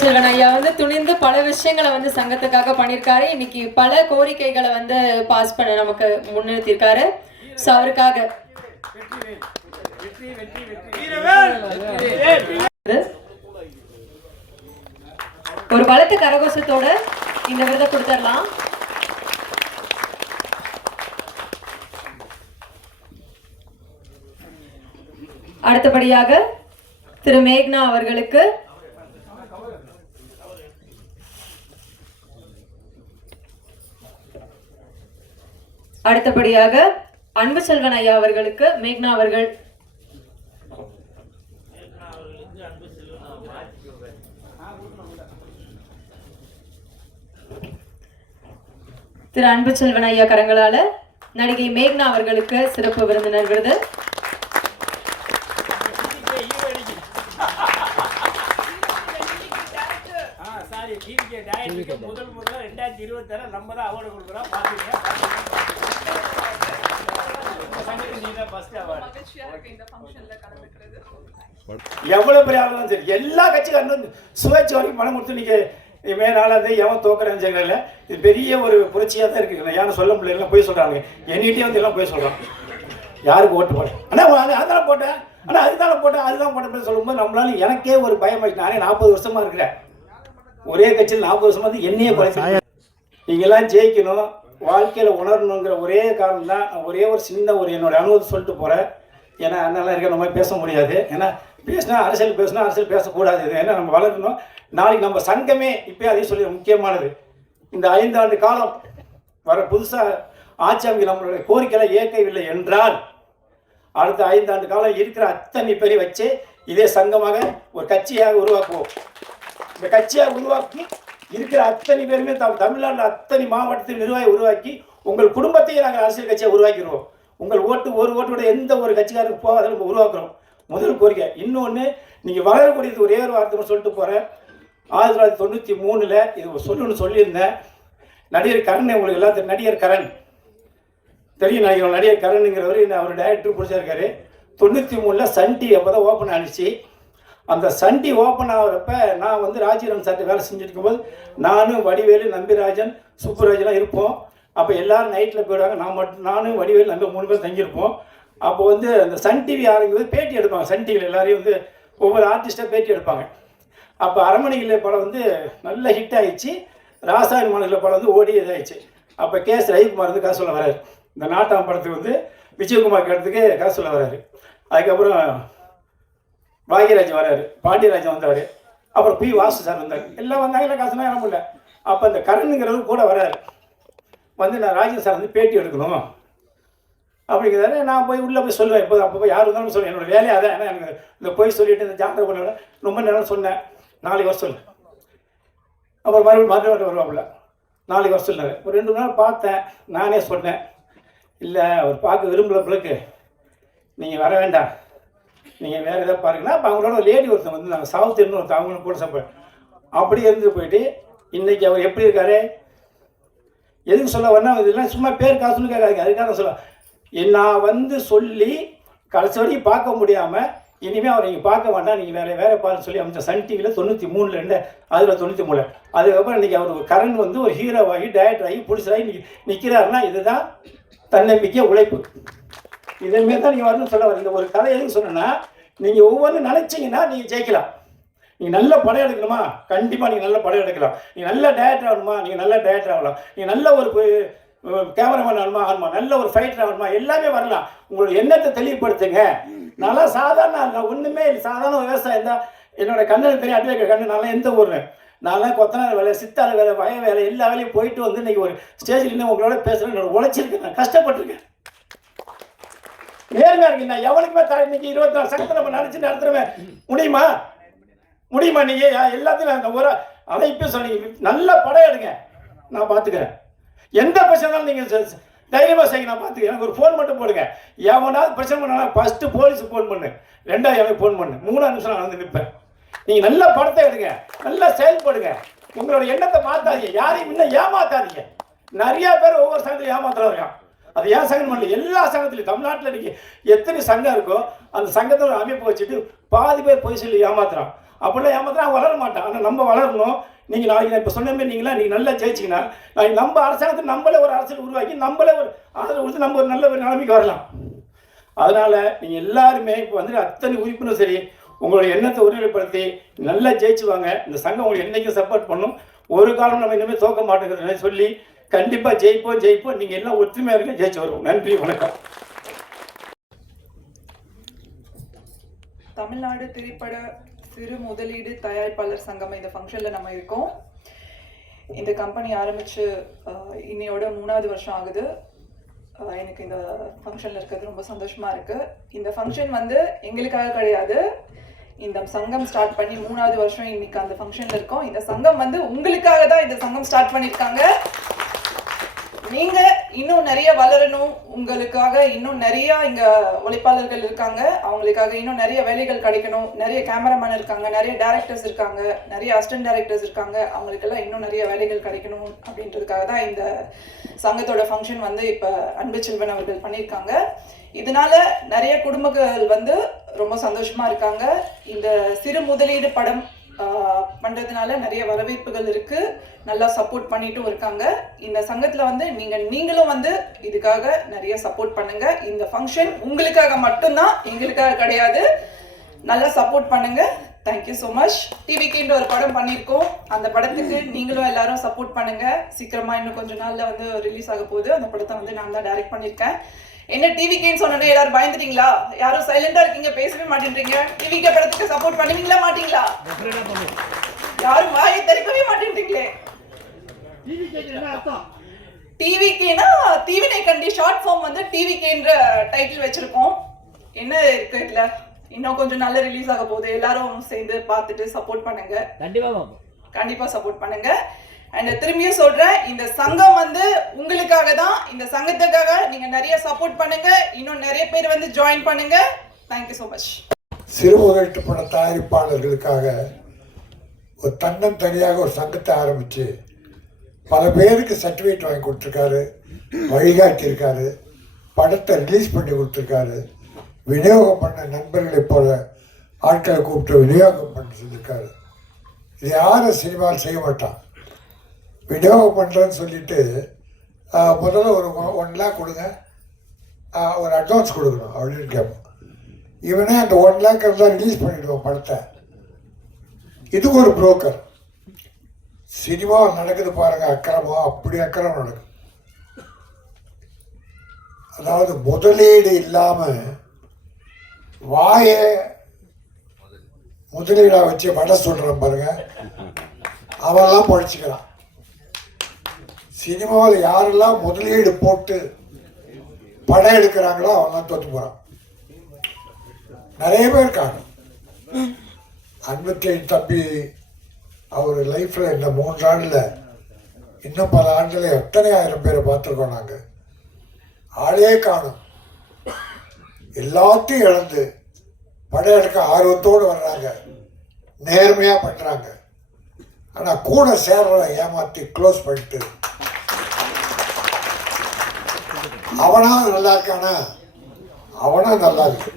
செல்வன் ஐயா துணிந்து பல விஷயங்களை சங்கத்துக்காக பண்ணியிருக்காரு. இன்னைக்கு பல கோரிக்கைகளை பாஸ் பண்ண நமக்கு முன்னிறுத்திருக்காரு. ஸோ அவருக்காக ஒரு பலத்த கரகோஷத்தோட இந்த விருதை கொடுத்துடலாம். அடுத்தபடியாக திரு மேக்னா அவர்களுக்கு அடுத்தபடியாக அன்பு செல்வன் ஐயா அவர்களுக்கு மேக்னா அவர்கள் திரு அன்பு செல்வன் ஐயா கரங்களால நடிகை மேக்னா அவர்களுக்கு சிறப்பு விருந்தினர் விருது. முதல் 2026 நம்ம தான் அவார்டு கொடுக்குறோம். எவ்வளவு பெரிய ஆளும் சரி எல்லா கட்சிக்காரனும் சுயேட்சை வரைக்கும் பணம் கொடுத்து நீங்க மேலாளது எவன் தோக்குறேன்னு சொல்லல. இது பெரிய ஒரு புரட்சியாக தான் இருக்கு. யாரும் சொல்ல முடியல, போய் சொல்றாங்க. என்கிட்டே எல்லாம் போய் சொல்றான் யாருக்கு ஓட்டு போட ஆனால் அதெல்லாம் போட்டேன் ஆனால் அதுதான் போட்டேன் சொல்லும்போது நம்மளால எனக்கே ஒரு பயம் ஆயிடுச்சு. நானே 40 வருஷமா இருக்கிறேன் ஒரே கட்சியில். 40 வருஷமா என்னையே குறைக்க நீங்கெல்லாம் ஜெயிக்கணும், வாழ்க்கையில் உணரணுங்கிற ஒரே காரணம் தான். ஒரே ஒரு சின்ன ஒரு என்னோட அனுபவத்தை சொல்லிட்டு போகிறேன். ஏன்னா அண்ணெல்லாம் இருக்க நம்ம பேச முடியாது. ஏன்னா அரசியல் பேசக்கூடாது. ஏன்னா நம்ம வளரணும். நாளைக்கு நம்ம சங்கமே இப்போ அதையும் சொல்லி முக்கியமானது. இந்த 5 ஆண்டு காலம் வர புதுசாக ஆட்சி அமைக்க நம்மளுடைய கோரிக்கைகளை ஏற்கவில்லை என்றால் அடுத்த 5 ஆண்டு காலம் இருக்கிற அத்தனை பேரை வச்சு இதே சங்கமாக ஒரு கட்சியாக உருவாக்குவோம். இந்த கட்சியாக உருவாக்கி இருக்கிற அத்தனை பேருமே தமிழ்நாட்டில் அத்தனை மாவட்டத்தில் நிர்வாகி உருவாக்கி உங்கள் குடும்பத்தையும் நாங்கள் அரசியல் கட்சியை உருவாக்கிடுவோம். உங்கள் ஒரு ஓட்டோட எந்த ஒரு கட்சிக்காரருக்கு போகாத நம்ம உருவாக்குறோம். முதல் கோரிக்கை. இன்னொன்று, நீங்கள் வளரக்கூடியது ஒரே ஒரு வார்த்தை சொல்லிட்டு போகிறேன். 1993 இது சொல்லணும்னு சொல்லியிருந்தேன். நடிகர் கரண், உங்களுக்கு எல்லாம் தெரியும். நடிகர் கரண் தெரியும் நினைக்கிறோம். நடிகர் கரண்ங்கிறவர் அவர் டைரக்டர் பிடிச்சிருக்காரு. 93 சன் டிவி அப்போ தான் ஓப்பன் ஆனிச்சு. அந்த சன் டிவி ஓப்பன் ஆகிறப்ப நான் ராஜீவன் சார்ட்டு வேலை செஞ்சுருக்கும் போது நானும் வடிவேலு, நம்பிராஜன், சுப்புராஜெலாம் இருப்போம். அப்போ எல்லோரும் நைட்டில் போயிடுவாங்க. நானும் வடிவேலு, நம்பி 3 பேர் தங்கியிருப்போம். அப்போ அந்த சன் டிவி ஆரம்பிக்கும் பேட்டி எடுப்பாங்க. சன் டிவியில் எல்லாரையும் ஒவ்வொரு ஆர்டிஸ்ட்டாக பேட்டி எடுப்பாங்க. அப்போ அரண்மனையில் படம் நல்ல ஹிட் ஆகிடுச்சு. ராசாயன மாநில படம் ஓடி இதாகிடுச்சு. அப்போ கேஎஸ் ரவிக்குமார் காசு சொல்ல வர்றாரு. இந்த நாட்டாம் படத்துக்கு விஜயகுமார் கேட்டதுக்கு காசு சொல்ல வர்றாரு. அதுக்கப்புறம் பாக்யராஜ் வர்றாரு, பாண்டியராஜன் வந்தார், அப்புறம் பி வாசு சார் வந்தார். எல்லாம் வந்தாங்க. காசுனா இடம் இல்லை. அப்போ இந்த கரணுங்கிறவர் கூட வர்றாரு. நான் ராஜன் சார் பேட்டி எடுக்கணும் அப்படிங்கிறதால நான் போய் உள்ளே போய் சொல்லுவேன். எப்போது அப்போ யார் இருந்தாலும் சொல்லுவேன். என்னோடய வேலையை அதான். ஏன்னா எனக்கு இந்த போய் சொல்லிவிட்டு இந்த ஜாக்கிர பண்ண ரொம்ப நேரம் சொன்னேன். 4 வருஷம் சொல்லு. அப்புறம் மறுபடியும் வருவாப்புல 4 வருஷம் சொன்னார். ஒரு 2 நாள் பார்த்தேன். நானே சொன்னேன், இல்லை அவர் பார்க்க விரும்புகிற பிள்ளைக்கு நீங்கள் வர வேண்டாம், நீங்கள் வேறு எதாவது பாருங்கன்னா. அப்போ அவங்களோட ஒரு லேடி ஒருத்தன் நாங்கள் சாவுத்தின்னு ஒருத்தன் அவங்களும் கூட சாப்பிட்றேன். அப்படி இருந்து போயிட்டு இன்றைக்கி அவர் எப்படி இருக்காரு, எதுக்கு சொல்ல வரணும், இதெல்லாம் சும்மா பேர் காசுன்னு கேட்காது. அதுக்காக சொல்ல நான் சொல்லி கடைசி வரைக்கும் பார்க்க முடியாமல் இனிமேல் அவர் நீங்கள் பார்க்க வேண்டாம், நீங்கள் வேறு பாருன்னு சொல்லி அமைச்சர் சன் டிவியில் 93 அதில் 93. அதுக்கப்புறம் இன்றைக்கி அவர் கரண் ஒரு ஹீரோவாகி டைரக்டர் ஆகி புடிச்சராகி இன்றைக்கி நிற்கிறாருன்னா இதுதான் தன்னம்பிக்கை, உழைப்பு. இதேமாரி தான் நீங்கள் வரணும்னு சொல்ல வர. இந்த ஒரு கதை எதுக்கு சொன்னேன்னா, நீங்கள் ஒவ்வொன்றும் நினச்சிங்கன்னா நீங்கள் ஜெயிக்கலாம். நீங்கள் நல்ல படம் எடுக்கணுமா, கண்டிப்பாக நீங்கள் நல்ல படம் எடுக்கலாம். நீங்கள் நல்ல டைரக்டர் ஆகணுமா, நீங்கள் நல்ல டைரக்டர் ஆகலாம். நீங்கள் நல்ல ஒரு கேமராமேன் ஆகணுமா, நல்ல ஒரு ஃபைட்டர் ஆகணுமா, எல்லாமே வரலாம். உங்களோட எண்ணத்தை தெளிவுபடுத்துங்க. நல்லா சாதாரண ஒன்றுமே இல்லை, சாதாரண ஒரு விவசாயம் தான். என்னோட கண்ணனுக்கு தெரியும், அட்வைக்கர் கண்ணு. நல்லா எந்த ஊர்னு நான்லாம் கொத்தனார் வேலை, சித்தாள் வேலை, வய வேலை, எல்லா வேலையும் போயிட்டு இன்றைக்கி ஒரு ஸ்டேஜில் இன்னும் உங்களோட பேசுகிறேன். என்னோட உழைச்சிருக்கேன், நான் கஷ்டப்பட்டிருக்கேன், நேர்மையாக இருக்கேன். நான் எவனுக்குமே இன்னைக்கு 24 சங்கத்தில் நம்ம நினச்சி நடத்துகிறேன். முடியுமா நீங்கள் எல்லாத்தையும் அந்த ஒரு அதை இப்போ சொன்னீங்க. நல்ல படம் எடுங்க, நான் பார்த்துக்கிறேன். எந்த பிரச்சனை இருந்தாலும் நீங்கள் தைரியமாக செய்ய, நான் பார்த்துக்கிறேன். எனக்கு ஒரு ஃபோன் மட்டும் போடுங்க. எவனாவது பிரச்சனை பண்ணாலும் ஃபஸ்ட்டு போலீஸுக்கு ஃபோன் பண்ணு, 2வது எனக்கு ஃபோன் பண்ணு, 3ஆவது நிமிஷம் நான் நிற்பேன். நீங்கள் நல்ல படத்தை எடுங்க, நல்லா செயல்படுங்க. உங்களோட எண்ணத்தை மாற்றாதீங்க, யாரையும் இன்னும் ஏமாத்தாதீங்க. நிறையா பேர் ஒவ்வொரு சங்கத்திலும் ஏமாத்துறா இருக்கான். அது ஏன் சங்கம் பண்ணல, எல்லா சங்கத்திலையும் தமிழ்நாட்டில் இன்றைக்கி எத்தனை சங்கம் இருக்கோ அந்த சங்கத்தில் அமைப்பு வச்சுட்டு பாதி பேர் போய் சொல்லி ஏமாத்துறான். அப்படிலாம் ஏமாத்தினா அவன் வளர மாட்டான். ஆனால் நம்ம வளரணும். நீங்கள் நாளைக்கு நான் இப்போ சொன்ன மாதிரி நீங்களா நீங்கள் நல்லா ஜெயிச்சிங்கன்னா நாளைக்கு நம்ம அரசாங்கத்தை நம்மளே ஒரு அரசியல் உருவாக்கி நம்மளே ஒரு ஆதரவு கொடுத்து நம்ம ஒரு நல்ல ஒரு நிலைமைக்கு வரலாம். அதனால் நீங்கள் எல்லாருமே இப்போ வந்துட்டு அத்தனை உறுப்பினரும் சரி உங்களுடைய எண்ணத்தை உறுதிப்படுத்தி நல்லா ஜெயிச்சுவாங்க. இந்த சங்கம் உங்களுக்கு என்றைக்கும் சப்போர்ட் பண்ணும். ஒரு காலம் நம்ம இனிமேல் தோக்க மாட்டேங்கிறத சொல்லி கண்டிப்பாக ஜெயிப்போம். நீங்கள் எல்லாம் ஒற்றுமையாக இருக்க ஜெயிச்சு வருவோம். நன்றி, வணக்கம். தமிழ்நாடு திரைப்பட சிறு முதலீடு தயாரிப்பாளர் சங்கம் இந்த ஃபங்க்ஷனில் நம்ம இருக்கோம். இந்த கம்பெனி ஆரம்பித்து இன்னையோட 3வது வருஷம் ஆகுது. எனக்கு இந்த ஃபங்க்ஷனில் இருக்கிறது ரொம்ப சந்தோஷமாக இருக்குது. இந்த ஃபங்க்ஷன் வந்து எங்களுக்காக கிடையாது. இந்த சங்கம் ஸ்டார்ட் பண்ணி 3வது வருஷம் இன்னைக்கு அந்த ஃபங்க்ஷனில் இருக்கோம். இந்த சங்கம் வந்து உங்களுக்காக தான் இந்த சங்கம் ஸ்டார்ட் பண்ணியிருக்காங்க. நீங்க இன்னும் நிறைய வளரணும், உங்களுக்காக இன்னும் நிறைய இங்க உழைப்பாளர்கள் இருக்காங்க, அவங்களுக்காக இன்னும் நிறைய வேலைகள் கிடைக்கணும். நிறைய கேமராமேன் இருக்காங்க, நிறைய டைரக்டர்ஸ் இருக்காங்க, நிறைய அசிஸ்டன்ட் டைரக்டர்ஸ் இருக்காங்க, அவங்களுக்கெல்லாம் இன்னும் நிறைய வேலைகள் கிடைக்கணும் அப்படின்றதுக்காக தான் இந்த சங்கத்தோட ஃபங்க்ஷன் வந்து இப்போ அன்பு செல்வன் அவர்கள் பண்ணியிருக்காங்க. இதனால நிறைய குடும்பங்கள் வந்து ரொம்ப சந்தோஷமா இருக்காங்க. இந்த சிறு முதலீடு படம் பண்றதுனால நிறைய வரவேற்புகள் இருக்கு, நல்லா சப்போர்ட் பண்ணிட்டும் இருக்காங்க. இந்த சங்கத்துல வந்து நீங்களும் வந்து இதுக்காக நிறைய சப்போர்ட் பண்ணுங்க. இந்த ஃபங்க்ஷன் உங்களுக்காக மட்டும்தான், எங்களுக்காக கிடையாது. நல்லா சப்போர்ட் பண்ணுங்க. Thank you so much. டிவிக்கின்ற ஒரு படம் பண்ணியிருக்கோம். அந்த படத்துக்கு நீங்களும் எல்லாரும் சப்போர்ட் பண்ணுங்க. சீக்கிரமா இன்னும் கொஞ்ச நாள்ல வந்து ரிலீஸ் ஆக போகுது. அந்த படத்தை வந்து நான் தான் டைரக்ட் பண்ணியிருக்கேன். என்ன டிவிக்கேன்னு சொன்னோன்னே எல்லாரும் பயந்துட்டீங்களா? யாரும் சைலண்டா இருக்கீங்க, பேசவே மாட்டேன்றீங்க. டிவிக்கே படத்துக்கு சப்போர்ட் பண்ணுவீங்களா மாட்டீங்களா? யாரும் வாயை திறக்கவே மாட்டேன்றீங்களே. டிவிக்கேனா டிவினை கண்டி ஷார்ட் ஃபார்ம் வந்து டிவிக்கேன்ற டைட்டில் வச்சிருக்கோம். என்ன இருக்கு இதுல? இன்னும் கொஞ்சம் நல்ல ரிலீஸ் ஆக போகுது. எல்லாரும் சேர்ந்து பார்த்துட்டு சப்போர்ட் பண்ணுங்க. கண்டிப்பா சப்போர்ட் பண்ணுங்க. அண்ட் திரும்பியும் சொல்றேன், இந்த சங்கம் வந்து உங்களுக்காக தான். இந்த சங்கத்துக்காக நீங்க நிறைய சப்போர்ட் பண்ணுங்க. இன்னும் நிறைய பேர் வந்து ஜாயின் பண்ணுங்க. Thank you so much. சிறு முதலீட்டு பட தயாரிப்பாளர்களுக்காக ஒரு தன்னந்தனியாக ஒரு சங்கத்தை ஆரம்பித்து பல பேருக்கு சர்டிஃபிகேட் வாங்கி கொடுத்துருக்காரு, வழிகாட்டியிருக்காரு, படத்தை ரிலீஸ் பண்ணி கொடுத்துருக்காரு, விநியோகம் பண்ண நண்பர்களை போல ஆட்களை கூப்பிட்டு விநியோகம் பண்ண சொல்லியிருக்காரு. இது யாரும் சினிமாவில் செய்ய மாட்டான். விநியோகம் பண்ணுறேன்னு சொல்லிட்டு முதல்ல ஒரு 1 lakh கொடுங்க, ஒரு அட்வான்ஸ் கொடுக்கணும் அப்படின்னு கேட்போம். இவனே அந்த 1 lakh இருந்தால் ரிலீஸ் பண்ணிவிடுவோம் படத்தை. இதுக்கு ஒரு புரோக்கர். சினிமா நடக்குது பாருங்க, அக்கிரமம், அப்படி அக்கிரமம் நடக்குது. அதாவது முதலீடு இல்லாமல் வாயை முதலீடாக வச்சு வடை சொல்கிறான் பாருங்க, அவெல்லாம் பழிச்சுக்கிறான். சினிமாவில் யாரெல்லாம் முதலீடு போட்டு படம் எடுக்கிறாங்களோ அவெல்லாம் தோற்று போகிறான். நிறைய பேர் இருக்காங்க. அன்புக்கை தம்பி அவர் லைஃப்பில் இந்த 3 ஆண்டில் இன்னும் பல ஆண்டில் எத்தனை ஆயிரம் பேரை பார்த்துருக்கோம். நாங்கள் ஆளே காணும். எல்லாத்தையும் இழந்து படம் எடுக்க ஆர்வத்தோடு வர்றாங்க, நேர்மையாக பண்ணுறாங்க. ஆனால் கூட சேர்றவனை ஏமாற்றி க்ளோஸ் பண்ணிட்டு அவனா நல்லா இருக்கானா, அவனா நல்லா இருக்கு.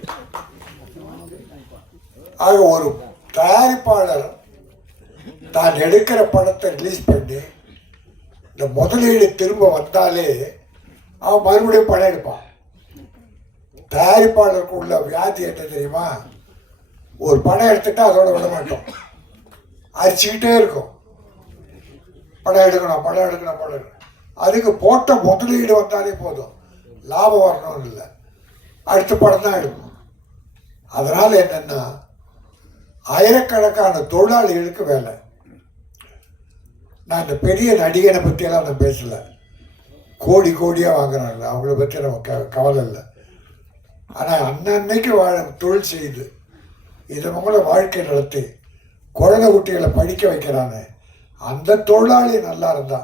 ஆக ஒரு தயாரிப்பாளர் தான் எடுக்கிற படத்தை ரிலீஸ் பண்ணி இந்த முதலீடு திரும்ப வந்தாலே அவன் மறுபடியும் படம் எடுப்பான். தயாரிப்பாளருக்கு உள்ள வியாதி என்ன தெரியுமா? ஒரு படம் எடுத்துட்டா அதோட விட மாட்டோம், அரிச்சுக்கிட்டே இருக்கும். படம் எடுக்கணும், படம் எடுக்கணும், படம் எடுக்கணும். அதுக்கு போட்ட முதலீடு வந்தாலே போதும், லாபம் வரணும்னு இல்லை, அடுத்த படம் தான் எடுக்கணும். அதனால் என்னென்னா ஆயிரக்கணக்கான தொழிலாளிகளுக்கு வேலை. நான் இந்த பெரிய நடிகனை பற்றியெல்லாம் நான் பேசலை. கோடி கோடியாக வாங்குறாங்க, அவங்கள பற்றி நம்ம கவலை இல்லை. ஆனால் அன்னன்னைக்கு தொழில் செய்து இதன் மூலம் வாழ்க்கை நடத்தி குழந்தை குட்டிகளை படிக்க வைக்கிறானே, அந்த தொழிலாளி நல்லா இருந்தா,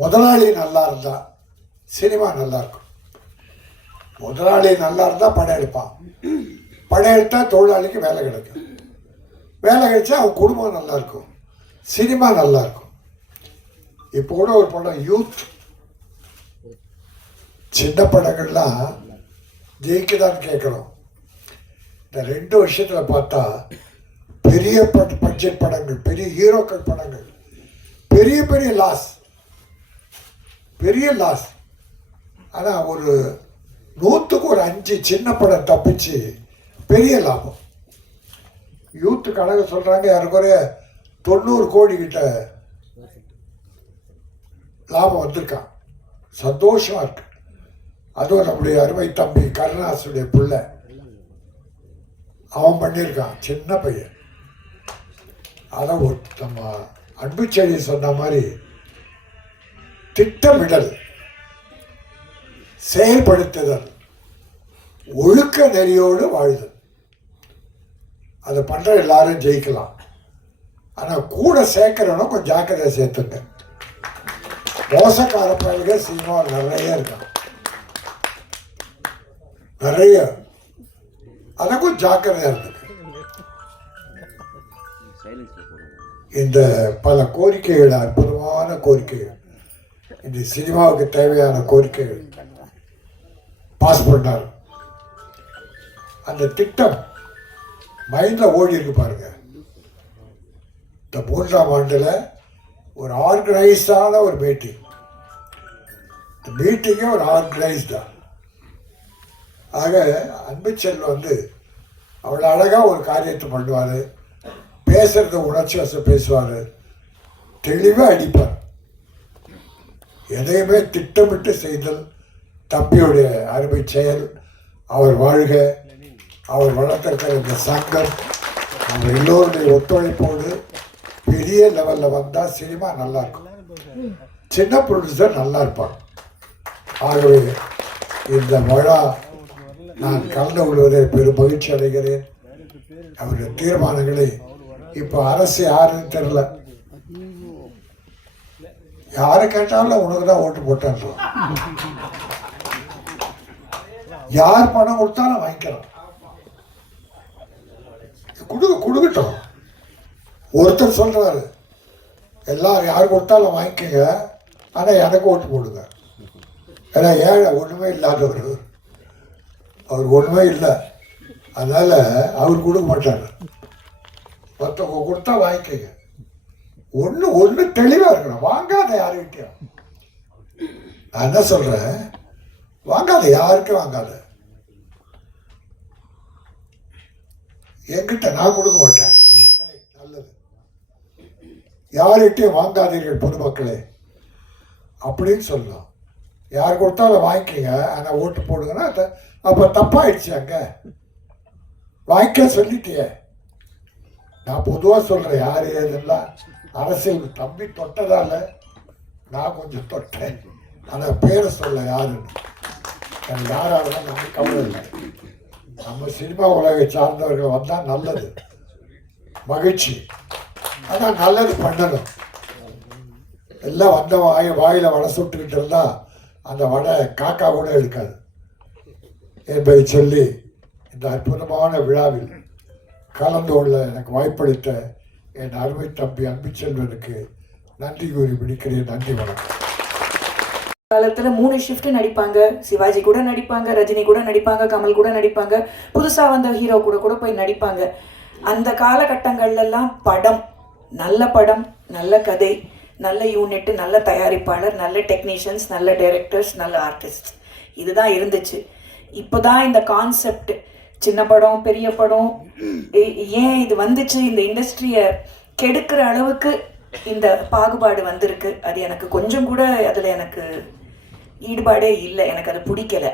முதலாளி நல்லா இருந்தா சினிமா நல்லா இருக்கும். முதலாளி நல்லா இருந்தால் படம் எடுப்பான், படம் எடுத்தால் தொழிலாளிக்கு வேலை கிடைக்கும், வேலை கிடைச்சா அவன் குடும்பம் நல்லா இருக்கும், சினிமா நல்லா இருக்கும். இப்போ கூட ஒரு படம் யூத், சின்ன படங்கள்லாம் ஜெயிக்குதான்னு கேட்குறோம். இந்த 2 வருஷத்தில் பார்த்தா பெரிய பட்ஜெட் படங்கள், பெரிய ஹீரோக்கள் படங்கள், பெரிய பெரிய லாஸ். ஆனால் ஒரு 100க்கு ஒரு 5 சின்ன படம் தப்பிச்சு பெரிய லாபம். யூத்து கணக்கு சொல்கிறாங்க, யாருக்குறைய 90 கோடி கிட்ட லாபம் வந்திருக்கான். சந்தோஷமாக இருக்கு. அதுவும் நம்முடைய அருமை தம்பி கருணாசுடைய பிள்ளை அவன் பண்ணியிருக்கான், சின்ன பையன். அதான் நம்ம அன்புச்செழி சொன்ன மாதிரி திட்டமிடல், செயல்படுத்துதல், ஒழுக்க நெறியோடு வாழுதல், அதை பண்ணுற எல்லாரும் ஜெயிக்கலாம். ஆனால் கூட சேர்க்கிறவனும் கொஞ்சம் ஜாக்கிரதை சேர்த்துங்க. மோசக்கார பயல்கள் சினிமா நிறைய இருக்கான், நிறைய. அதுக்கும் ஜாக்கிரதையாக இருந்துங்க. இந்த பல கோரிக்கைகள், அற்புதமான கோரிக்கைகள், இந்த சினிமாவுக்கு தேவையான கோரிக்கைகள் பாஸ் பண்ணார். அந்த திட்டம் மைண்டில் ஓடி இருக்கு பாருங்க. இந்த 3ஆம் ஆண்டில் ஒரு ஆர்கனைஸ்டான ஒரு மீட்டிங், இந்த மீட்டிங்கே ஒரு ஆர்கனைஸ்டா. ஆக அன்புச்செல்வன் அவ்வளோ அழகாக ஒரு காரியத்தை பண்ணுவார். பேசுகிறத உணர்ச்சி வசம் பேசுவார், தெளிவாக அடிப்பார். எதையுமே திட்டமிட்டு செய்தல் தம்பியுடைய அருமை செயல். அவர் வாழ்க. அவர் வளர்த்திருக்கிற இந்த சங்கம், அவர் எல்லோருடைய ஒத்துழைப்போடு பெரிய லெவலில் வந்தால் சினிமா நல்லாயிருக்கும், சின்ன ப்ரொடியூசர் நல்லா இருப்பாங்க. ஆகவே இந்த விழா நான் கலந்து கொள்வதை பெரும் மகிழ்ச்சி அடைகிறேன். அவருடைய தீர்மானங்களை இப்போ அரசு யாருன்னு தெரியல, யாரை கேட்டாலும் உனக்கு தான் ஓட்டு போட்டான். யார் பணம் கொடுத்தாலும் வாங்கிக்கலாம், கொடுக்கட்டும். ஒருத்தர் சொல்றாரு, எல்லாரும் யார் கொடுத்தாலும் வாங்கிக்கங்க, ஆனால் எனக்கு ஓட்டு போடுங்க. ஏன்னா ஏழை ஒன்றுமே இல்லாதவர், அவர் ஒன்றுமே இல்லை, அதனால அவர் கொடுக்க மாட்டார். மற்றவங்க கொடுத்தா வாங்கிக்கங்க. ஒன்று தெளிவாக இருக்கணும், வாங்காத யாருக்கிட்டையும். நான் என்ன சொல்கிறேன், வாங்காத, யாருக்கும் வாங்காத. என்கிட்ட நான் கொடுக்க மாட்டேன், நல்லது. யார்கிட்டையும் வாங்காதீர்கள் பொதுமக்களே அப்படின்னு சொல்லலாம். யார் கொடுத்தாலும் வாங்கிக்கங்க, ஆனால் ஓட்டு போடுங்கன்னா அப்போ தப்பாயிடுச்சு. அங்கே வாங்கிக்க சொல்லிட்டியே. நான் பொதுவாக சொல்கிறேன், யார் ஏதெல்லாம் அரசியல் தம்பி தொட்டதால நான் கொஞ்சம் தொட்டேன், ஆனால் பேரை சொல்ல யாருன்னு. எனக்கு யாராலும் நம்ம கவலை இல்லை. நம்ம சினிமா உலகை சார்ந்தவர்கள் வந்தால் நல்லது, மகிழ்ச்சி. ஆனால் நல்லது பண்ணணும். எல்லாம் வந்த வாயில் வடை சுட்டுக்கிட்டு இருந்தால் அந்த வடை காக்கா கூட இருக்காது என்பதை சொல்லி இந்த அற்புதமான விழாவில் கலந்து கொள்ள எனக்கு வாய்ப்பளித்த என் அருமை தம்பி அன்புச்செல்வனுக்கு நன்றி கூறி பிடிக்கிறேன். நன்றி, வணக்கம். காலத்தில் 3 ஷிஃப்ட் நடிப்பாங்க. சிவாஜி கூட நடிப்பாங்க, ரஜினி கூட நடிப்பாங்க, கமல் கூட நடிப்பாங்க, புதுசாக வந்த ஹீரோ கூட போய் நடிப்பாங்க. அந்த காலகட்டங்கள்லாம் படம், நல்ல கதை, நல்ல யூனிட், நல்ல தயாரிப்பாளர், நல்ல டெக்னீஷியன்ஸ், நல்ல டைரக்டர்ஸ், நல்ல ஆர்டிஸ்ட், இதுதான் இருந்துச்சு. இப்போ தான் இந்த கான்செப்ட் சின்ன படம் பெரிய படம் ஏன் இது வந்துச்சு, இந்த இண்டஸ்ட்ரியை கெடுக்கிற அளவுக்கு இந்த பாகுபாடு வந்திருக்கு. அது எனக்கு கொஞ்சம் கூட அதில் எனக்கு ஈடுபாடே இல்லை, எனக்கு அது பிடிக்கலை.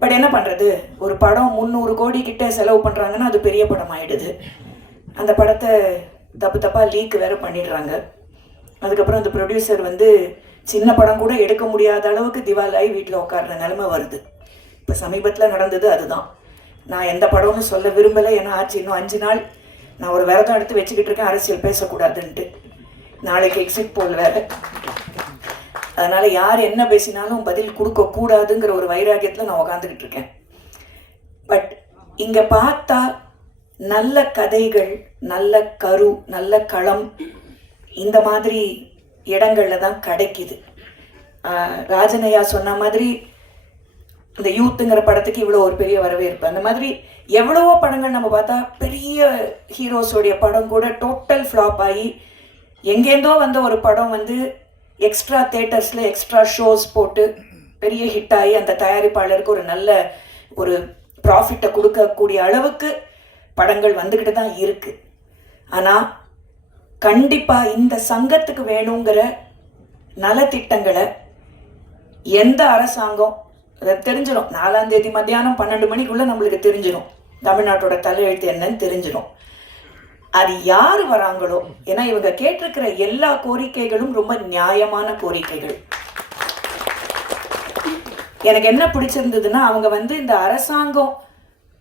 பட் என்ன பண்ணுறது, ஒரு படம் 300 கோடி கிட்ட செலவு பண்ணுறாங்கன்னா அது பெரிய படம் ஆகிடுது. அந்த படத்தை தப்பாக லீக் வேறு பண்ணிடுறாங்க. அதுக்கப்புறம் அந்த ப்ரொடியூசர் சின்ன படம் கூட எடுக்க முடியாத அளவுக்கு திவாலாகி வீட்டில் உட்கார்ற நிலைமை வருது. இப்போ சமீபத்தில் நடந்தது அதுதான். நான் எந்த படம்னு சொல்ல விரும்பலை, ஏன்னா ஆச்சு இன்னும் 5 நாள் நான் ஒரு விரதம் எடுத்து வச்சுக்கிட்டு இருக்கேன், அரசியல் பேசக்கூடாதுன்ட்டு. நாளைக்கு எக்ஸிட் போல் வேறு. அதனால் யார் என்ன பேசினாலும் பதில் கொடுக்கக்கூடாதுங்கிற ஒரு வைராக்கியத்தில் நான் உக்காந்துக்கிட்டு இருக்கேன். பட் இங்கே பார்த்தா நல்ல கதைகள், நல்ல கரு, நல்ல களம் இந்த மாதிரி இடங்களில் தான் கிடைக்குது. ராஜனையா சொன்ன மாதிரி இந்த யூத்துங்கிற படத்துக்கு இவ்வளோ ஒரு பெரிய வரவேற்பு. அந்த மாதிரி எவ்வளவோ படங்கள் நம்ம பார்த்தா பெரிய ஹீரோஸோடைய படம் கூட டோட்டல் ஃப்ளாப் ஆகி எங்கேருந்தோ வந்த ஒரு படம் வந்து எக்ஸ்ட்ரா தேட்டர்ஸில் எக்ஸ்ட்ரா ஷோஸ் போட்டு பெரிய ஹிட் ஆகி அந்த தயாரிப்பாளருக்கு ஒரு நல்ல ஒரு ப்ராஃபிட்டை கொடுக்கக்கூடிய அளவுக்கு படங்கள் வந்துக்கிட்டு தான் இருக்குது. ஆனால் கண்டிப்பாக இந்த சங்கத்துக்கு வேணுங்கிற நலத்திட்டங்களை எந்த அரசாங்கம் அதை தெரிஞ்சிடும். 4ஆம் தேதி மத்தியானம் 12 மணிக்குள்ளே நம்மளுக்கு தெரிஞ்சிடும் தமிழ்நாட்டோட தலையெழுத்து என்னன்னு தெரிஞ்சிடும். அது யார் வராங்களோ, ஏன்னா இவங்க கேட்டிருக்கிற எல்லா கோரிக்கைகளும் ரொம்ப நியாயமான கோரிக்கைகள். எனக்கு என்ன பிடிச்சிருந்ததுன்னா அவங்க வந்து இந்த அரசாங்கம்